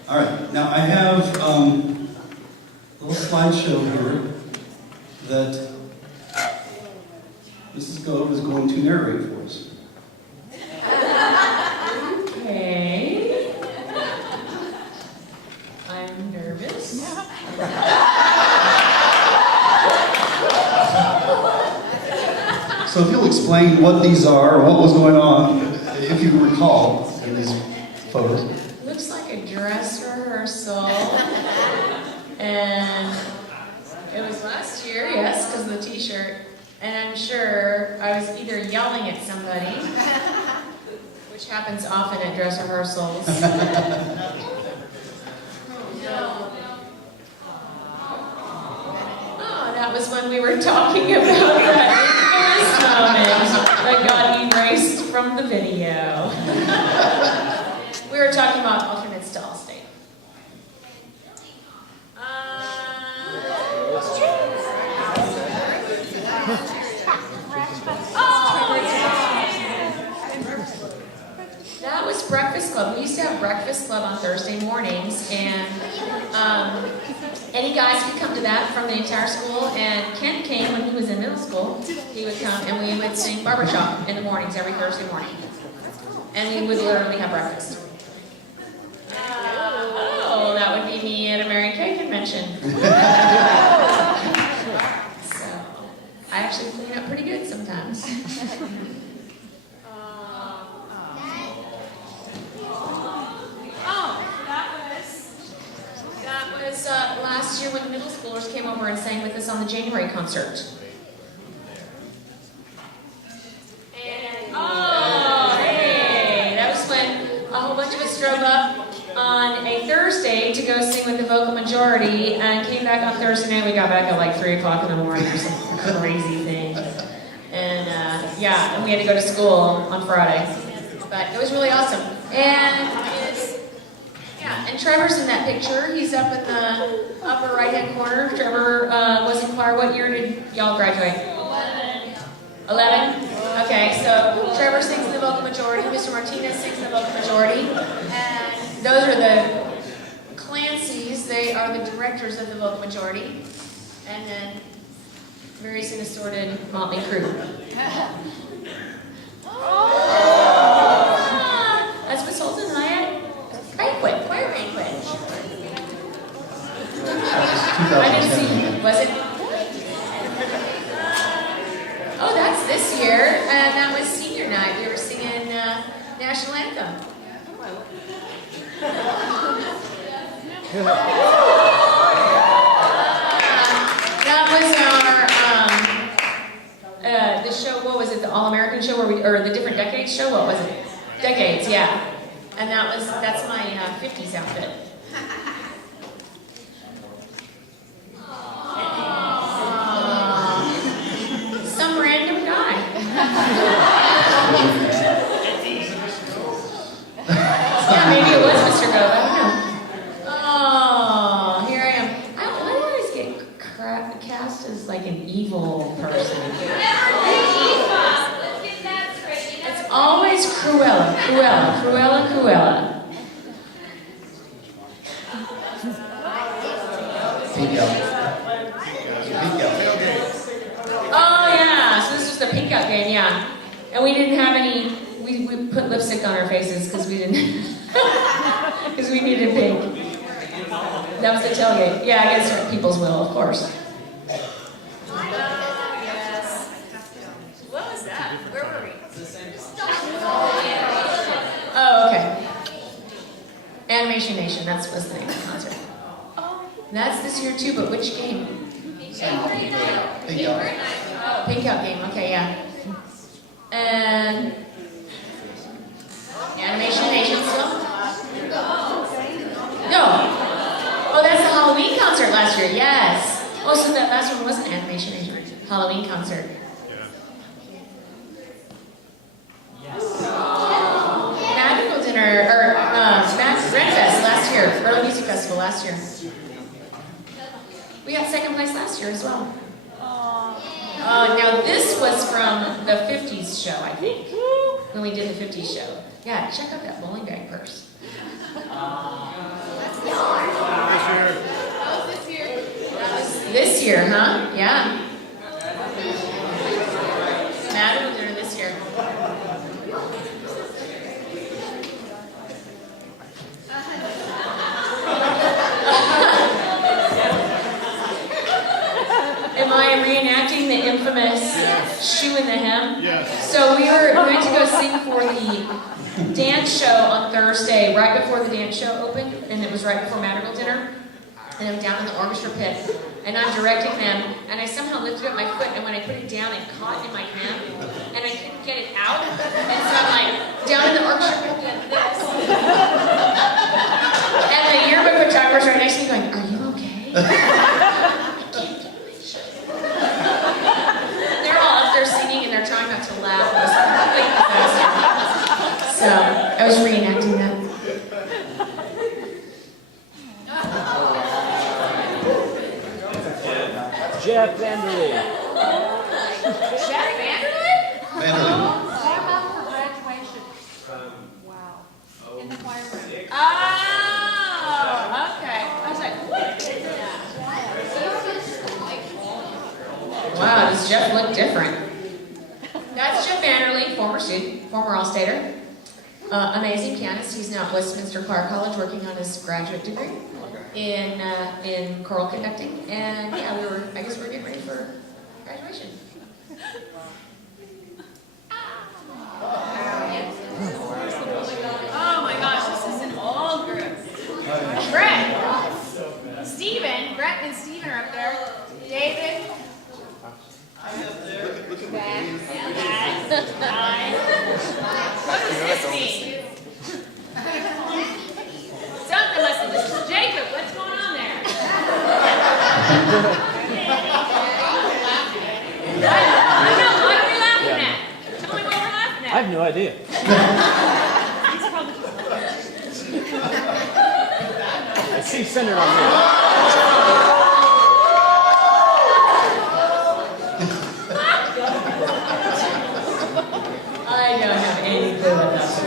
All right, now I have a little slideshow here that Mrs. Gove is going to narrate for us. Okay. I'm nervous. So if you'll explain what these are, or what was going on, if you recall in these photos. Looks like a dress rehearsal. And it was last year, yes, because of the t-shirt. And I'm sure I was either yelling at somebody, which happens often at dress rehearsals. Oh, that was when we were talking about that infamous moment that got erased from the video. We were talking about alternates to Allstate. That was Breakfast Club. We used to have Breakfast Club on Thursday mornings, and any guys could come to that from the entire school, and Ken came when he was in middle school. He would come, and we would sing Barbershop in the mornings, every Thursday morning. and we would literally have breakfast. Oh, that would be me at a Mary Kay convention. So, I actually clean up pretty good sometimes. That was last year when the middle schoolers came over and sang with us on the January concert. And, oh, hey, that was when a whole bunch of us drove up on a Thursday to go sing with the vocal majority and came back on Thursday night. We got back at like 3 o'clock in the morning or some crazy thing. And yeah, and we had to go to school on Friday. But it was really awesome. And and Trevor's in that picture. He's up in the upper right-hand corner. Trevor was in choir. What year did y'all graduate? 11? Okay, so Trevor sings in the vocal majority. Mr. Martinez sings in the vocal majority. And those are the Clancy's. They are the directors of the vocal majority. And then various and assorted motley crew. That's Miss Holton and I at banquet, choir banquet. I didn't see, was it? Oh, that's this year, and that was senior night. We were singing National Anthem. That was our, the show, what was it, the All-American show, or the Different Decades show? What was it? Decades, yeah. And that's my 50s outfit. Some random guy. Yeah, maybe it was Mr. Gove, I don't know. Oh, here I am. Why do I always get cast as like an evil person? It's always Cruella. Oh yeah, so this was the pink out game, yeah. And we didn't have any, we put lipstick on our faces because we didn't, because we needed pink. That was the tailgate. Yeah, against people's will, of course. What was that? Where were we? Oh, okay. Animation Nation, that was the name of the concert. That's this year too, but which game? Pink out. Oh, Pink Out game, okay, yeah. And Animation Nation still? No. Oh, that's the Halloween concert last year, yes. Oh, so that last one wasn't Animation Nation. Halloween concert. Magical dinner, or Red Fest last year, Early Music Festival last year. We got second place last year as well. Now this was from the 50s show, I think, when we did the 50s show. Yeah, check out that bowling bag purse. This year, huh? Yeah. Magical dinner this year. Am I reenacting the infamous shoe in the hem? Yes. So we were going to go sing for the dance show on Thursday, right before the dance show opened, and it was right before Madrigal dinner. And I'm down in the orchestra pit, and I'm directing them, and I somehow lifted up my foot, and when I put it down, it caught in my hand, and I couldn't get it out, and so I'm like, down in the orchestra pit like this. And the yearbook photographer's right next to me going, are you okay? They're all up there singing, and they're trying not to laugh. It was completely disaster. So, I was reenacting that. Jeff Vanderlee. Jeff Vanderlee? Vanderlee. What about her graduation? Wow. In the choir room. Oh, okay. I was like, what is that? Wow, does Jeff look different? That's Jeff Vanderlee, former student, former All-Stater. Amazing pianist. He's now at Westminster Choir College working on his graduate degree in choral conducting. And yeah, I guess we're getting ready for graduation. Oh my gosh, this is an old group. Brett, Steven, Brett and Steven are up there. David. What does this mean? Something must have just. Jacob, what's going on there? I know, what are we laughing at? Tell me what we're laughing at. I have no idea. It seems centered on me. I don't have any clue what that's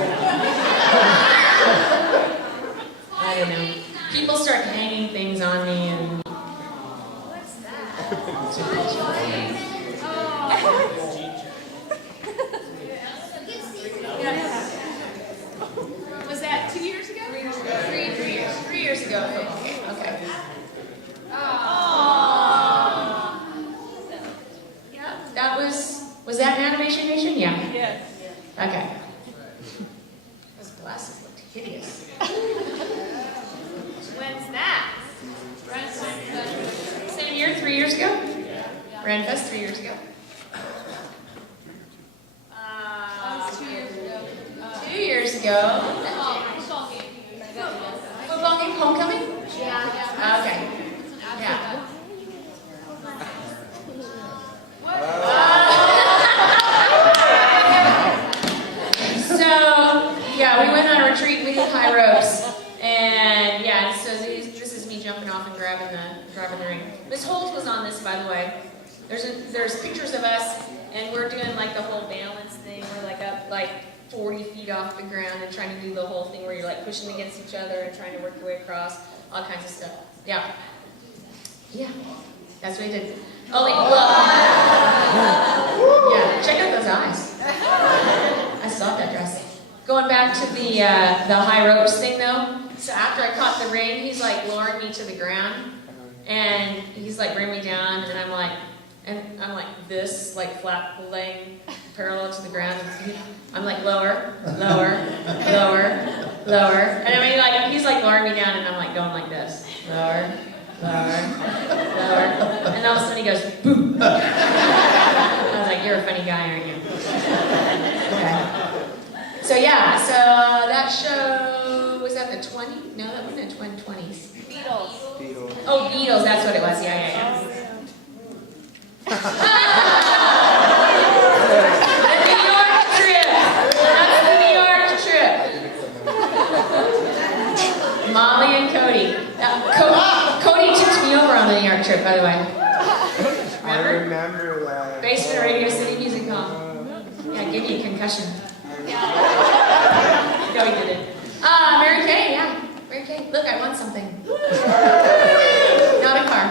I don't know. People start hanging things on me and... What's that? Was that 2 years ago? 3 years. 3 years ago. Okay. Oh. Yeah, that was that an Animation Nation? Yeah. Yes. Okay. Those glasses looked hideous. When's that? Same year, 3 years ago? Ranfest 3 years ago. 2 years ago. 2 years ago. Football game, homecoming? Yeah. Okay. Yeah. So, yeah, we went on a retreat, we did high ropes. And yeah, so this is me jumping off and grabbing the ring. Miss Holt was on this, by the way. There's pictures of us, and we're doing like the whole balance thing. We're like up like 40 feet off the ground and trying to do the whole thing where you're like pushing against each other and trying to work your way across, all kinds of stuff. Yeah. Yeah, that's what we did. Oh, wait, well, yeah, check out those eyes. I saw that dress. Going back to the high ropes thing though, so after I caught the ring, he's like lowering me to the ground, and he's like bringing me down, and I'm like this, like flat laying parallel to the ground. I'm like lower, lower, lower, lower, and I mean like he's like lowering me down, and I'm like going like this, lower, lower, lower, and all of a sudden he goes boom. I was like, you're a funny guy, aren't you? Okay. So yeah, so that show was that the 20? No, that wasn't the 2020s. Beatles. Oh, Beatles, that's what it was. Yeah. The New York trip. That's the New York trip. Molly and Cody. Cody tipped me over on the New York trip, by the way. Remember? I remember that. Basement at Radio City Music Hall. Yeah, give me a concussion. No, he didn't. Mary Kay, yeah. Mary Kay. Look, I won something. Not a car.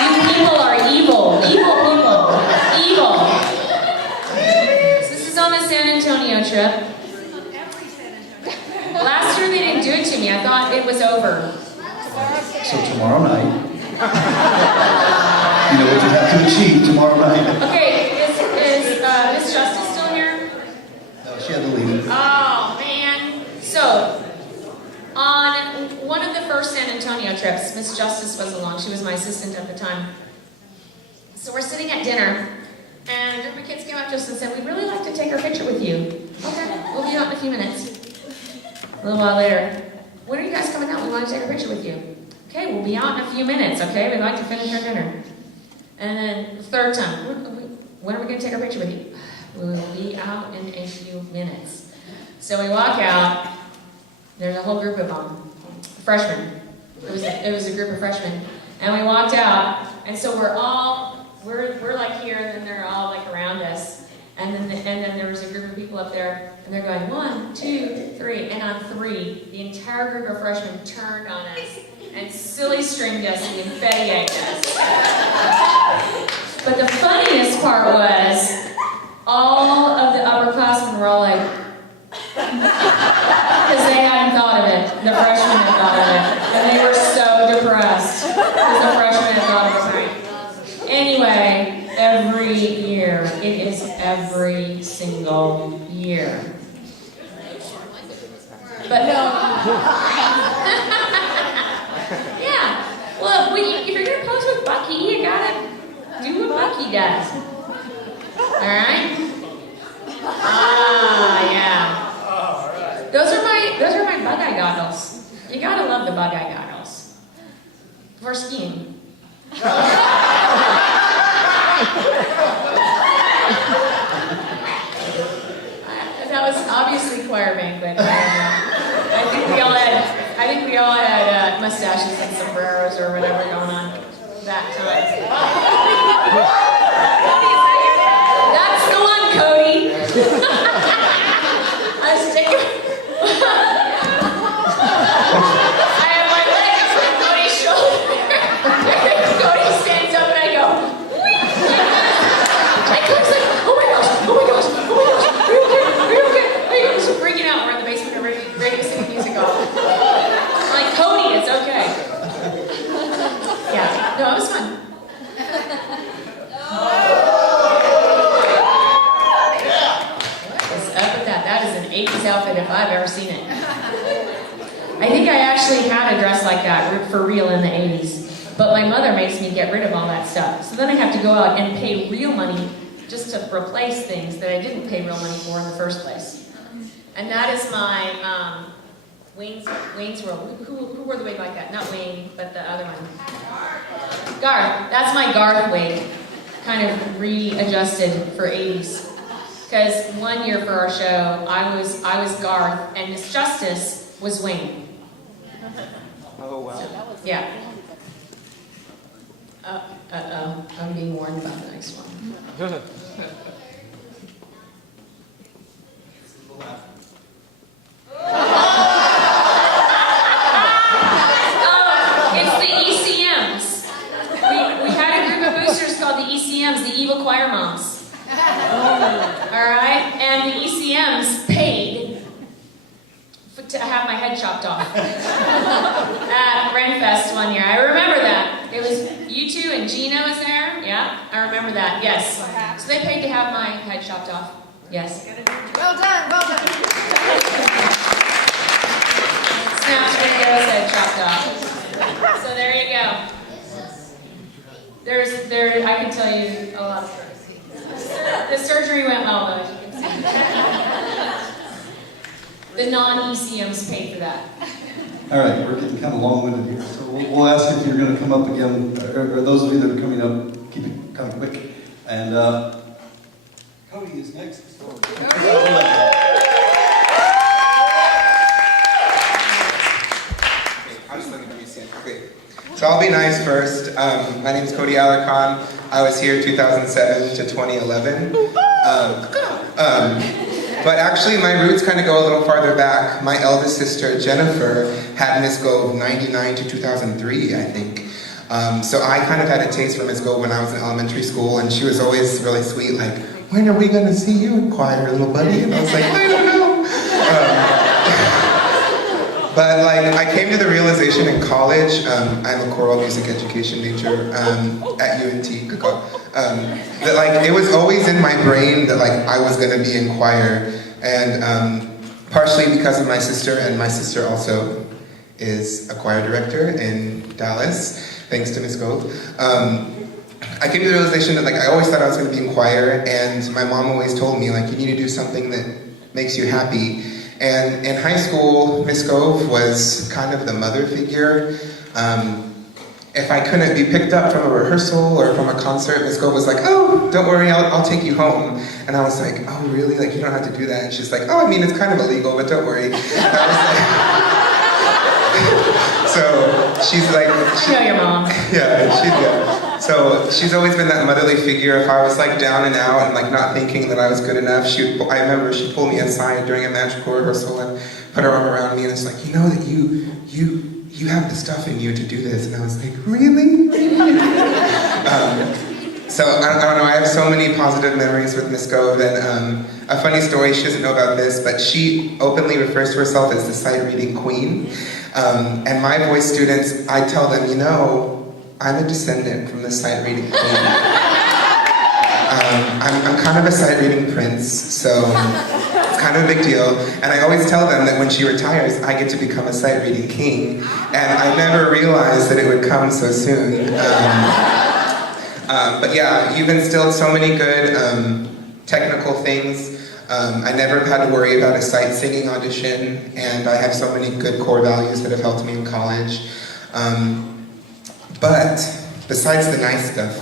You people are evil. Evil people. Evil. So this is on the San Antonio trip. Last year they didn't do it to me. I thought it was over. So tomorrow night, you know what you have to achieve tomorrow night. Okay, is Miss Justice still here? No, she had to leave. Oh, man. So, on one of the first San Antonio trips, Miss Justice was along. She was my assistant at the time. So we're sitting at dinner, and a group of kids came up to us and said, we'd really like to take our picture with you. Okay, we'll be out in a few minutes. A little while later, when are you guys coming out? We want to take a picture with you. Okay, we'll be out in a few minutes, okay? We'd like to finish our dinner. And then the third time, when are we going to take our picture with you? We'll be out in a few minutes. So we walk out. There's a whole group of freshmen. It was a group of freshmen. And we walked out, and so we're like here, and then they're all like around us. And then there was a group of people up there, and they're going 1, 2, 3, and on 3, the entire group of freshmen turned on us and silly string dancing and fatty egg dust. But the funniest part was, all of the upperclassmen were all like, because they hadn't thought of it. The freshmen had thought of it. And they were so depressed because the freshmen had thought of it. Anyway, every year. It is every single year. But no. Yeah. Well, if you're going to pose with Bucky, you got to do what Bucky does. All right? Ah, yeah. Those are my bug-eye goggles. You gotta love the bug-eye goggles. For skiing. That was obviously choir banquet. I think we all had mustaches and sombreros or whatever going on that time. That's the one, Cody. I was taking. I have my legs on Cody's shoulder. Cody stands up and I go, whee! And Cody's like, oh my gosh, oh my gosh, oh my gosh, are you okay? Are you okay? Are you okay? Just freaking out. We're in the basement and ready to sing music off. I'm like, Cody, it's okay. Yeah, no, it was fun. What's up with that? That is an 80s outfit if I've ever seen it. I think I actually had a dress like that for real in the 80s. But my mother makes me get rid of all that stuff. So then I have to go out and pay real money just to replace things that I didn't pay real money for in the first place. And that is my Wayne's World. Who wore the wig like that? Not Wayne, but the other one. Garth. That's my Garth wig. Kind of readjusted for 80s. Because one year for our show, I was Garth, and Miss Justice was Wayne. Oh, wow. Yeah. Uh-oh. I'm being warned about the next one. It's the ECMs. We had a group of boosters called the ECMs, the Evil Choir Moms. Alright? And the ECMs paid to have my head chopped off at Renfest one year. I remember that. It was you two and Gina was there. Yeah, I remember that. Yes. So they paid to have my head chopped off. Yes. Well done, well done. Snaps Ringo's head chopped off. So there you go. I can tell you a lot of stories. The surgery went well though, as you can see. The non-ECMs paid for that. All right, we're getting kind of long-winded here, so we'll ask if you're going to come up again, or those of you that are coming up, keep it kind of quick. And Cody is next. So I'll be nice first. My name is Cody Alarcon. I was here 2007 to 2011. But actually, my roots kind of go a little farther back. My eldest sister, Jennifer, had Miss Gove 99 to 2003, I think. So I kind of had a taste for Miss Gove when I was in elementary school, and she was always really sweet, like, when are we going to see you in choir, little buddy? And I was like, I don't know. But like, I came to the realization in college, I'm a choral music education major at UNT, that like, it was always in my brain that like, I was gonna be in choir. And partially because of my sister, and my sister also is a choir director in Dallas, thanks to Miss Gove. I came to the realization that like, I always thought I was gonna be in choir, and my mom always told me like, you need to do something that makes you happy. And in high school, Miss Gove was kind of the mother figure. If I couldn't be picked up from a rehearsal or from a concert, Miss Gove was like, oh, don't worry, I'll take you home. And I was like, oh, really? Like, you don't have to do that? And she's like, oh, I mean, it's kind of illegal, but don't worry. And I was like, so she's like... I know your mom. Yeah. So she's always been that motherly figure. If I was like down and out and like not thinking that I was good enough, I remember she pulled me aside during a magical rehearsal and put her arm around me and it's like, you know that you you have the stuff in you to do this. And I was like, really? So I don't know, I have so many positive memories with Miss Gove, and a funny story, she doesn't know about this, but she openly refers to herself as the sight reading queen. And my voice students, I tell them, you know, I'm a descendant from the sight reading queen. I'm kind of a sight reading prince, so it's kind of a big deal. And I always tell them that when she retires, I get to become a sight reading king. And I never realized that it would come so soon. But yeah, you've instilled so many good technical things. I never have had to worry about a sight singing audition, and I have so many good core values that have helped me in college. But besides the nice stuff,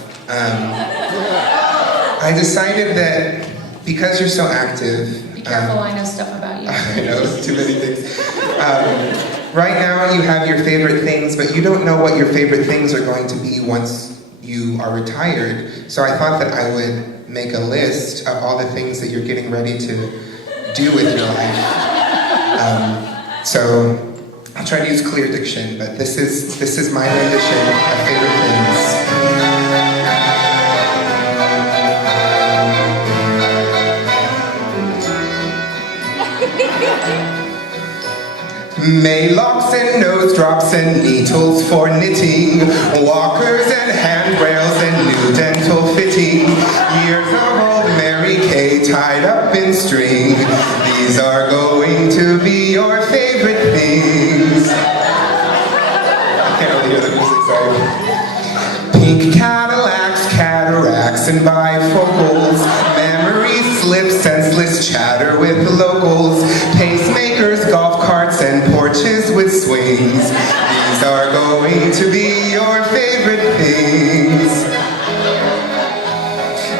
I decided that because you're so active... Be careful, I know stuff about you. I know, too many things. Right now you have your favorite things, but you don't know what your favorite things are going to be once you are retired. So I thought that I would make a list of all the things that you're getting ready to do with your life. So I'll try to use clear diction, but this is my rendition of favorite things. Maylocks and nose drops and needles for knitting, walkers and handrails and new dental fitting, years of old Mary Kay tied up in string. These are going to be your favorite things. I can't really hear the music, sorry. Pink Cadillacs, cataracts and bifocals, memory slips, senseless chatter with the locals, pacemakers, golf carts and porches with swings. These are going to be your favorite things.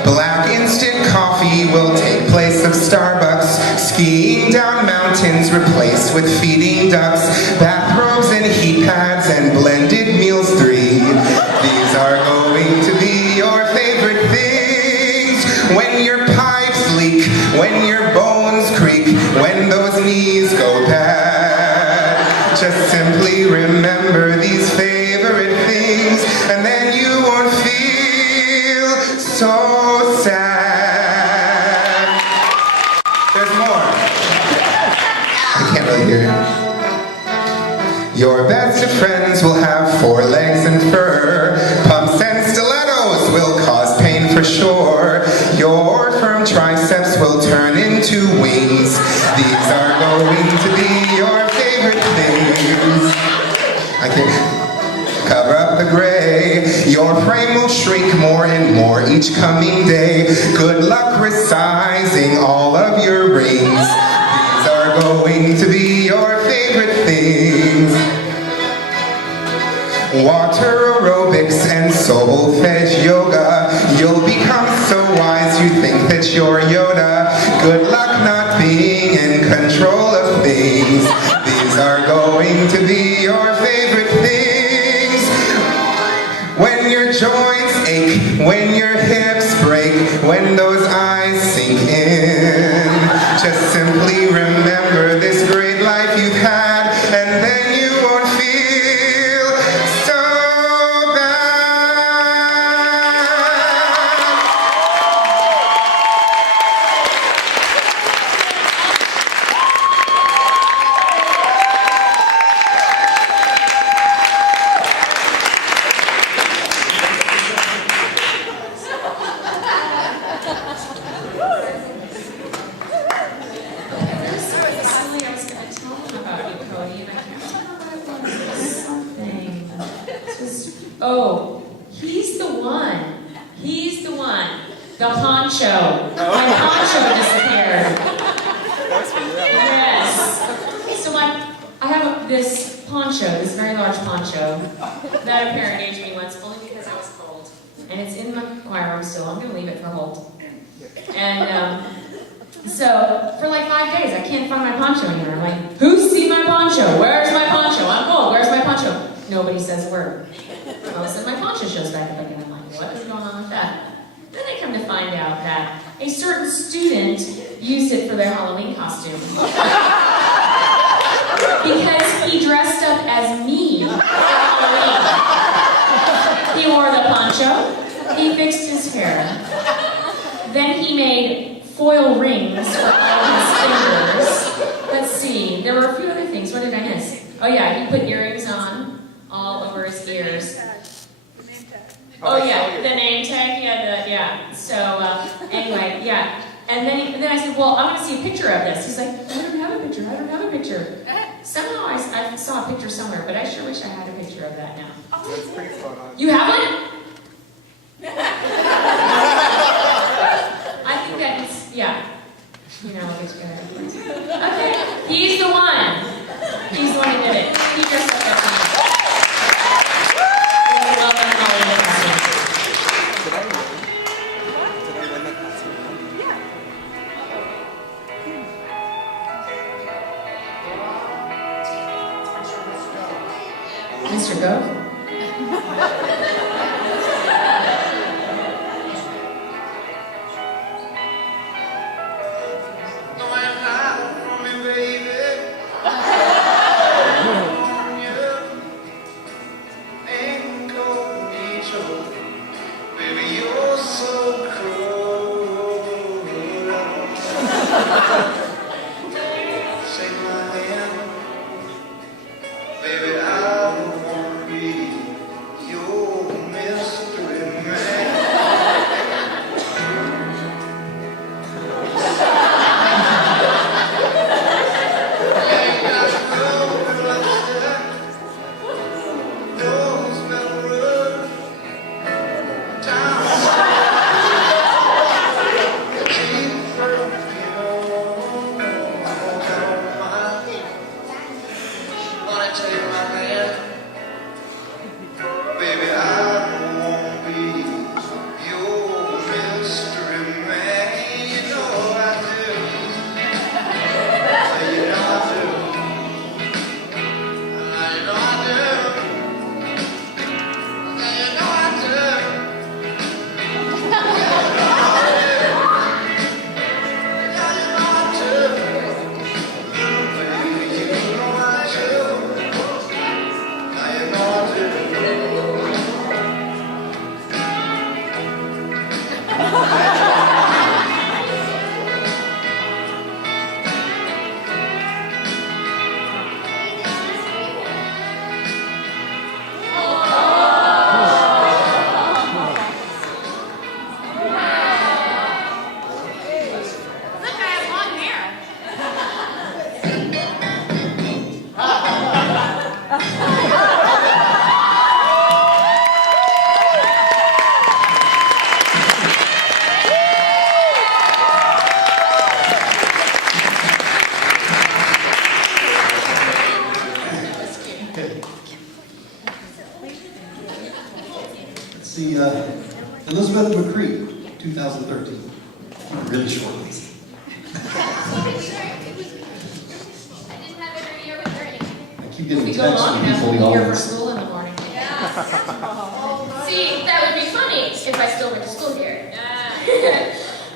Black instant coffee will take place of Starbucks, skiing down mountains replaced with feeding ducks, bathrobes and heat pads and blended meals 3. These are going to be your favorite things. When your pipes leak, when your bones creak, when those knees go bad, just simply remember these favorite things, and then you won't feel so sad. There's more. I can't really hear it. Your best of friends will have 4 legs and fur. Pumps and stilettos will cause pain for sure. Your firm triceps will turn into wings. These are going to be your favorite things. I can cover up the gray. Your frame will shrink more and more each coming day. Good luck resizing all of your rings. These are going to be your favorite things. Water aerobics and solfege yoga. You'll become so wise you think that you're Yoda. Good luck not being in control of things. These are going to be your favorite things. When your joints ache, when your hips break, when those eyes sink in, just simply remember this great life you've had, and then you won't feel so Oh, he's the one. He's the one. The poncho. My poncho disappeared. Yes. So I have this poncho, this very large poncho, that a parent gave to me once, only because I was cold. And it's in the choir room still. I'm going to leave it for Holt. And so for like 5 days, I can't find my poncho anywhere. I'm like, who's seen my poncho? Where's my poncho? I'm cold. Where's my poncho? Nobody says a word. All of a sudden, my poncho shows back up again. I'm like, what is going on with that? Then I come to find out that a certain student used it for their Halloween costume. Because he dressed up as me. He wore the poncho. He fixed his hair. Then he made foil rings for all his fingers. Let's see, there were a few other things. What did I miss? Oh yeah, he put earrings on all over his ears. Oh yeah, the name tag. Yeah. So anyway, yeah. And then I said, well, I want to see a picture of this. He's like, I don't have a picture. Somehow I saw a picture somewhere, but I sure wish I had a picture of that now. That's pretty fun. You have one? I think that is, yeah. You know, it's good. Okay, he's the one. He's the one who did it. He dressed up that time. Well done, Holly. Did I win the costume? Mr. Gove? See, Elizabeth McCree, 2013. Really short. Sorry, sir. I didn't have every year with her anyway. I keep getting We go texts long from enough, people we'll in the be here for audience. school in the morning. See, that would be funny if I still went to school here.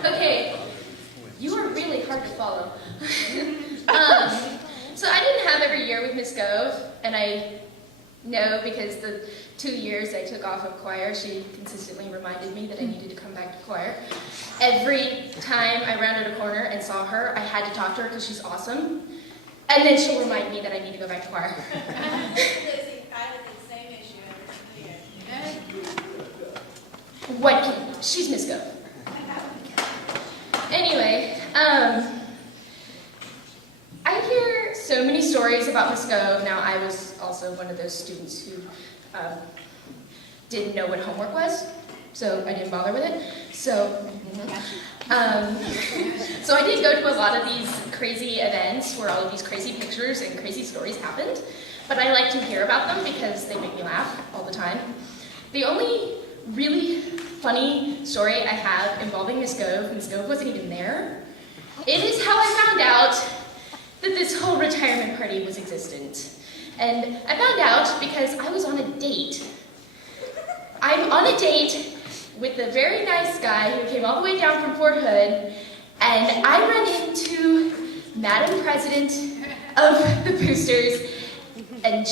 Okay, you are really hard to follow. So I didn't have every year with Miss Gove, and I know because the 2 years I took off of choir, she consistently reminded me that I needed to come back to choir. Every time I rounded a corner and saw her, I had to talk to her because she's awesome. And then she'll remind me that I need to go back to choir. What? She's Miss Gove. Anyway, I hear so many stories about Miss Gove. Now, I was also one of those students who didn't know what homework was, so I didn't bother with it. So I did go to a lot of these crazy events where all of these crazy pictures and crazy stories happened, but I like to hear about them because they make me laugh all the time. The only really funny story I have involving Miss Gove wasn't even there. It is how I found out that this whole retirement party was existent. And I found out because I was on a date. I'm on a date with a very nice guy who came all the way down from Fort Hood, and I run into Madam President of the Boosters, and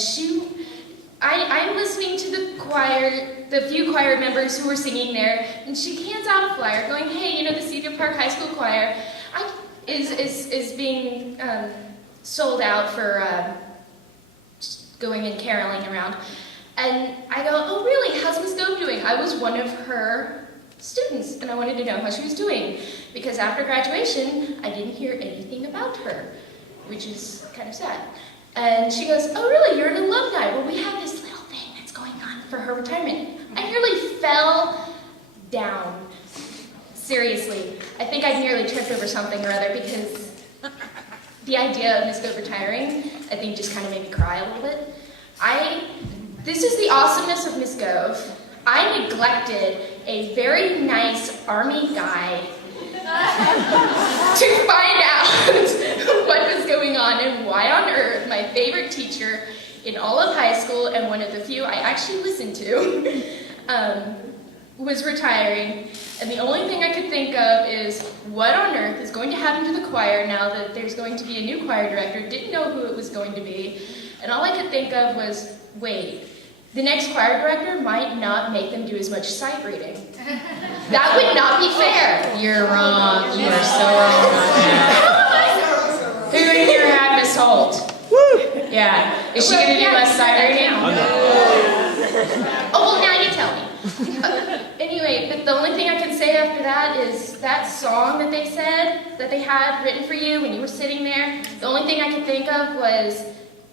I'm listening to the choir, the few choir members who were singing there, and she hands out a flyer going, hey, you know, the Cedar Park High School Choir is being sold out for going and caroling around. And I go, oh really, how's Miss Gove doing? I was one of her students, and I wanted to know how she was doing, because after graduation, I didn't hear anything about her, which is kind of sad. And she goes, oh really, you're an alumni. Well, we have this little thing that's going on for her retirement. I nearly fell down. Seriously. I think I nearly tripped over something or other, because the idea of Miss Gove retiring, I think, just kind of made me cry a little bit. This is the awesomeness of Miss Gove. I neglected a very nice Army guy to find out what was going on and why on earth my favorite teacher in all of high school, and one of the few I actually listened to, was retiring. And the only thing I could think of is, what on earth is going to happen to the choir now that there's going to be a new choir director? Didn't know who it was going to be. And all I could think of was, wait, the next choir director might not make them do as much sight reading. That would not be fair. You're wrong. You are so wrong on that. Who in here had Miss Holt? Yeah. Is she going to do less sight reading? Oh, well, now you tell me. Anyway, but the only thing I can say after that is that song that they said, that they had written for you when you were sitting there, the only thing I could think of was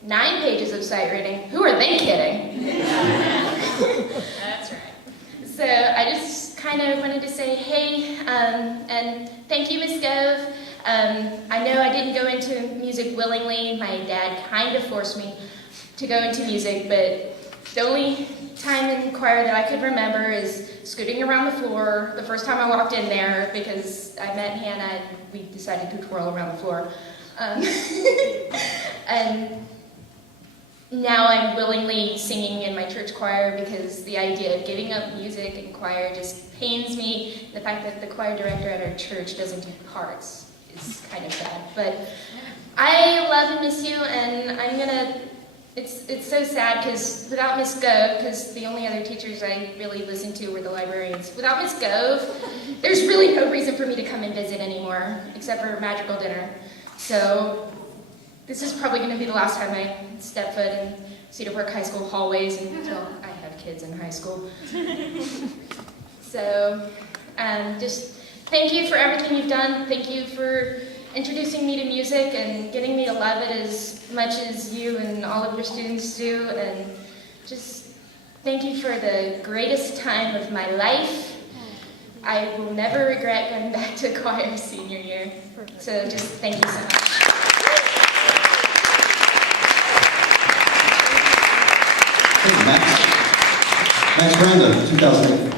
9 pages of sight reading. Who are they kidding? That's right. So I just kind of wanted to say, hey, and thank you, Miss Gove. I know I didn't go into music willingly. My dad kind of forced me to go into music, but the only time in choir that I could remember is scooting around the floor the first time I walked in there, because I met Hannah and we decided to twirl around the floor. And now I'm willingly singing in my church choir, because the idea of giving up music and choir just pains me. The fact that the choir director at our church doesn't do parts is kind of sad. But I love and miss you, and I'm gonna, it's so sad, because without Miss Gove, because the only other teachers I really listened to were the librarians, without Miss Gove, there's really no reason for me to come and visit anymore, except for magical dinner. So this is probably going to be the last time I step foot in Cedar Park High School hallways until I have kids in high school. So, just thank you for everything you've done. Thank you for introducing me to music and getting me to love it as much as you and all of your students do. And just thank you for the greatest time of my life. I will never regret going back to choir senior year. So just thank you so much. Thank you, Max. Max Brando, 2008.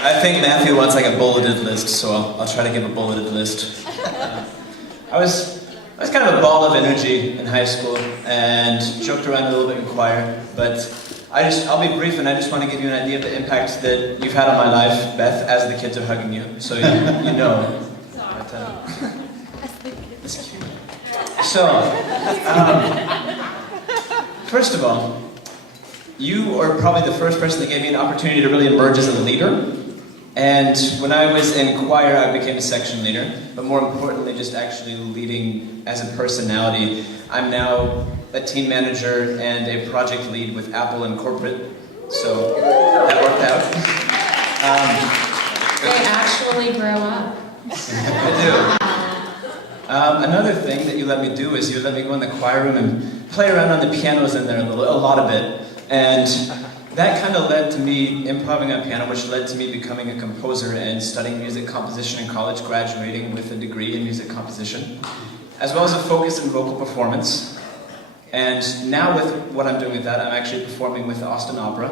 I think Matthew wants like a bulleted list, so I'll try to give a bulleted list. I was kind of a ball of energy in high school and joked around a little bit in choir, but I'll be brief, and I just want to give you an idea of the impact that you've had on my life, Beth, as the kids are hugging you, so you know. But, it's cute. So, first of all, you are probably the first person that gave me an opportunity to really emerge as a leader. And when I was in choir, I became a section leader, but more importantly, just actually leading as a personality. I'm now a team manager and a project lead with Apple and corporate, so that worked out. They actually grow up. I do. Another thing that you let me do is you let me go in the choir room and play around on the pianos in there a lot of it. And that kind of led to me improvising on piano, which led to me becoming a composer and studying music composition in college, graduating with a degree in music composition, as well as a focus in vocal performance. And now with what I'm doing with that, I'm actually performing with the Austin Opera,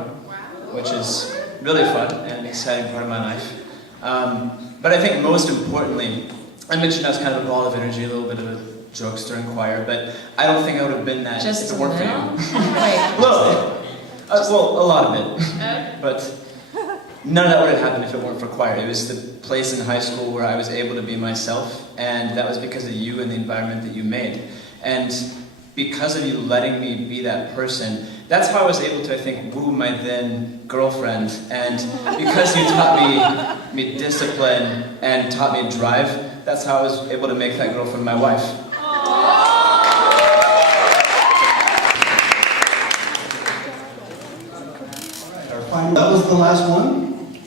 which is really fun and an exciting part of my life. But I think most importantly, I mentioned I was kind of a ball of energy, a little bit of a jokester in choir, but I don't think I would have been that if it weren't for you. Wait. Well, well, a lot of it, but none of that would have happened if it weren't for choir. It was the place in high school where I was able to be myself, and that was because of you and the environment that you made. And because of you letting me be that person, that's how I was able to, I think, woo my then girlfriend. And because you taught me discipline and taught me drive, that's how I was able to make that girlfriend my wife. That was the last one.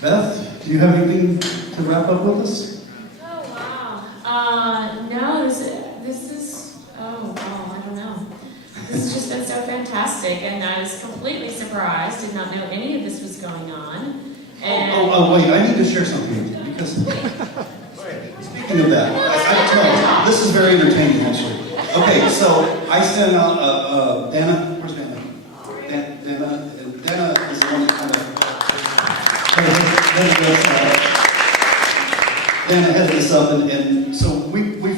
Beth, do you have anything to wrap up with us? Oh, wow. No, this is, oh, I don't know. This has just been so fantastic, and I was completely surprised, did not know any of this was going on. And Wait, I need to share something with you, because speaking of that, no, this is very entertaining, actually. Okay, so I sent out, Dana, where's Dana? Dana is the one that kind of Dana headed this up, and so we put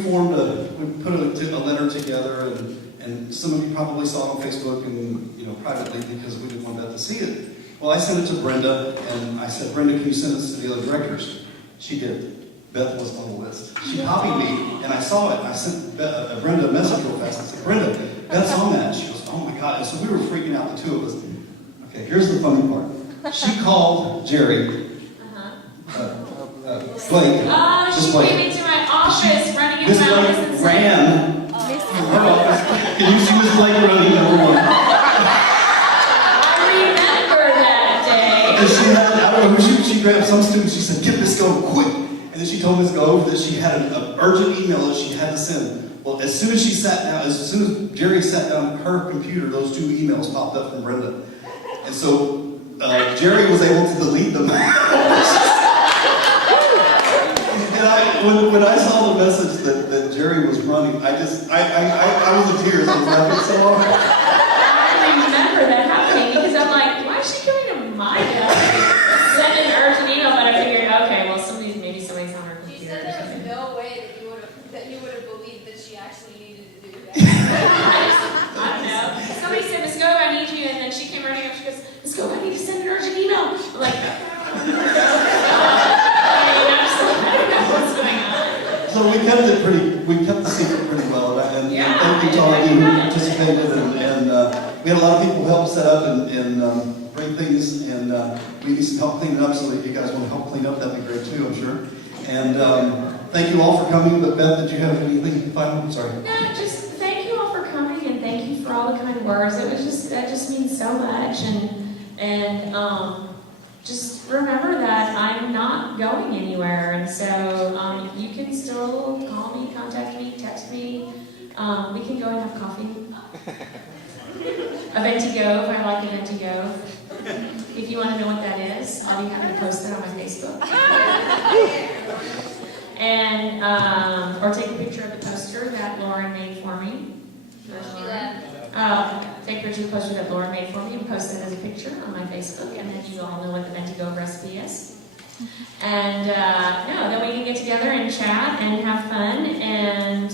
a letter together, and some of you probably saw it on Facebook and privately because we didn't want Beth to see it. Well, I sent it to Brenda, and I said, Brenda, can you send this to the other directors? She did. Beth wasn't on the list. She copied me, and I saw it, and I sent Brenda a message real fast. I said, Brenda, Beth's on that. She goes, oh my God. And so we were freaking out, the two of us. Okay, here's the funny part. She called Jerry, Blake. She came into my office running into Miss my office Blake and ran from her office. Can you see Miss Blake running, number one? I remember that day. And she had, I don't know who she grabbed some student, she said, get Miss Gove quick. And then she told Miss Gove that she had an urgent email that she had to send. Well, as soon as she sat down, as soon as Jerry sat down at her computer, those two emails popped up from Brenda. And so Jerry was able to delete them. And when I saw the message that Jerry was running, I was in tears. I was laughing so hard. I remember that happening because I'm like, why is she coming to my desk? Send an urgent email, but I figured, okay, well, maybe somebody's on her computer. She said there was no way that you would have believed that she actually needed to do that. I don't know. Somebody said, Miss Gove, I need you, and then she came running up. She goes, Miss Gove, I need to send an urgent email. I'm like, so we kept the secret pretty well, and thank you to all of you who participated, and we had a lot of people help set up and bring things, and we need some help cleaning up, so if you guys want to help clean up, that'd be great too, I'm sure. And thank you all for coming, but Beth, did you have anything final? I'm sorry. No, just thank you all for coming, and thank you for all the kind words. That just means so much, and just remember that I'm not going anywhere, and so you can still call me, contact me, text me. We can go and have coffee. A venti Gove, I like a venti Gove. If you want to know what that is, I'll be happy to post it on my Facebook. And or take a picture of the poster that Lauren made for me. Take a picture of the poster that Laura made for me and post it as a picture on my Facebook, and then you all know what the venti Gove recipe is. And then we can get together and chat and have fun, and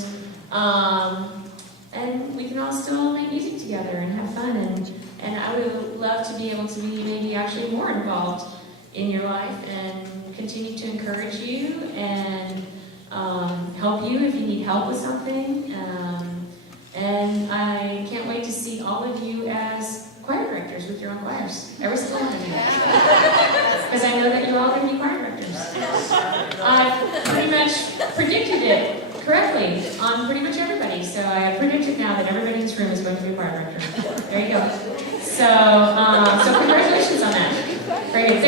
we can all still make music together and have fun, and I would love to be able to be maybe actually more involved in your life and continue to encourage you and help you if you need help with something. And I can't wait to see all of you as choir directors with your own choirs. Every single one of you. Because I know that you're all going to be choir directors. I've pretty much predicted it correctly on pretty much everybody. So I have predicted now that everybody in this room is going to be a choir director. There you go. So congratulations on that. Very good.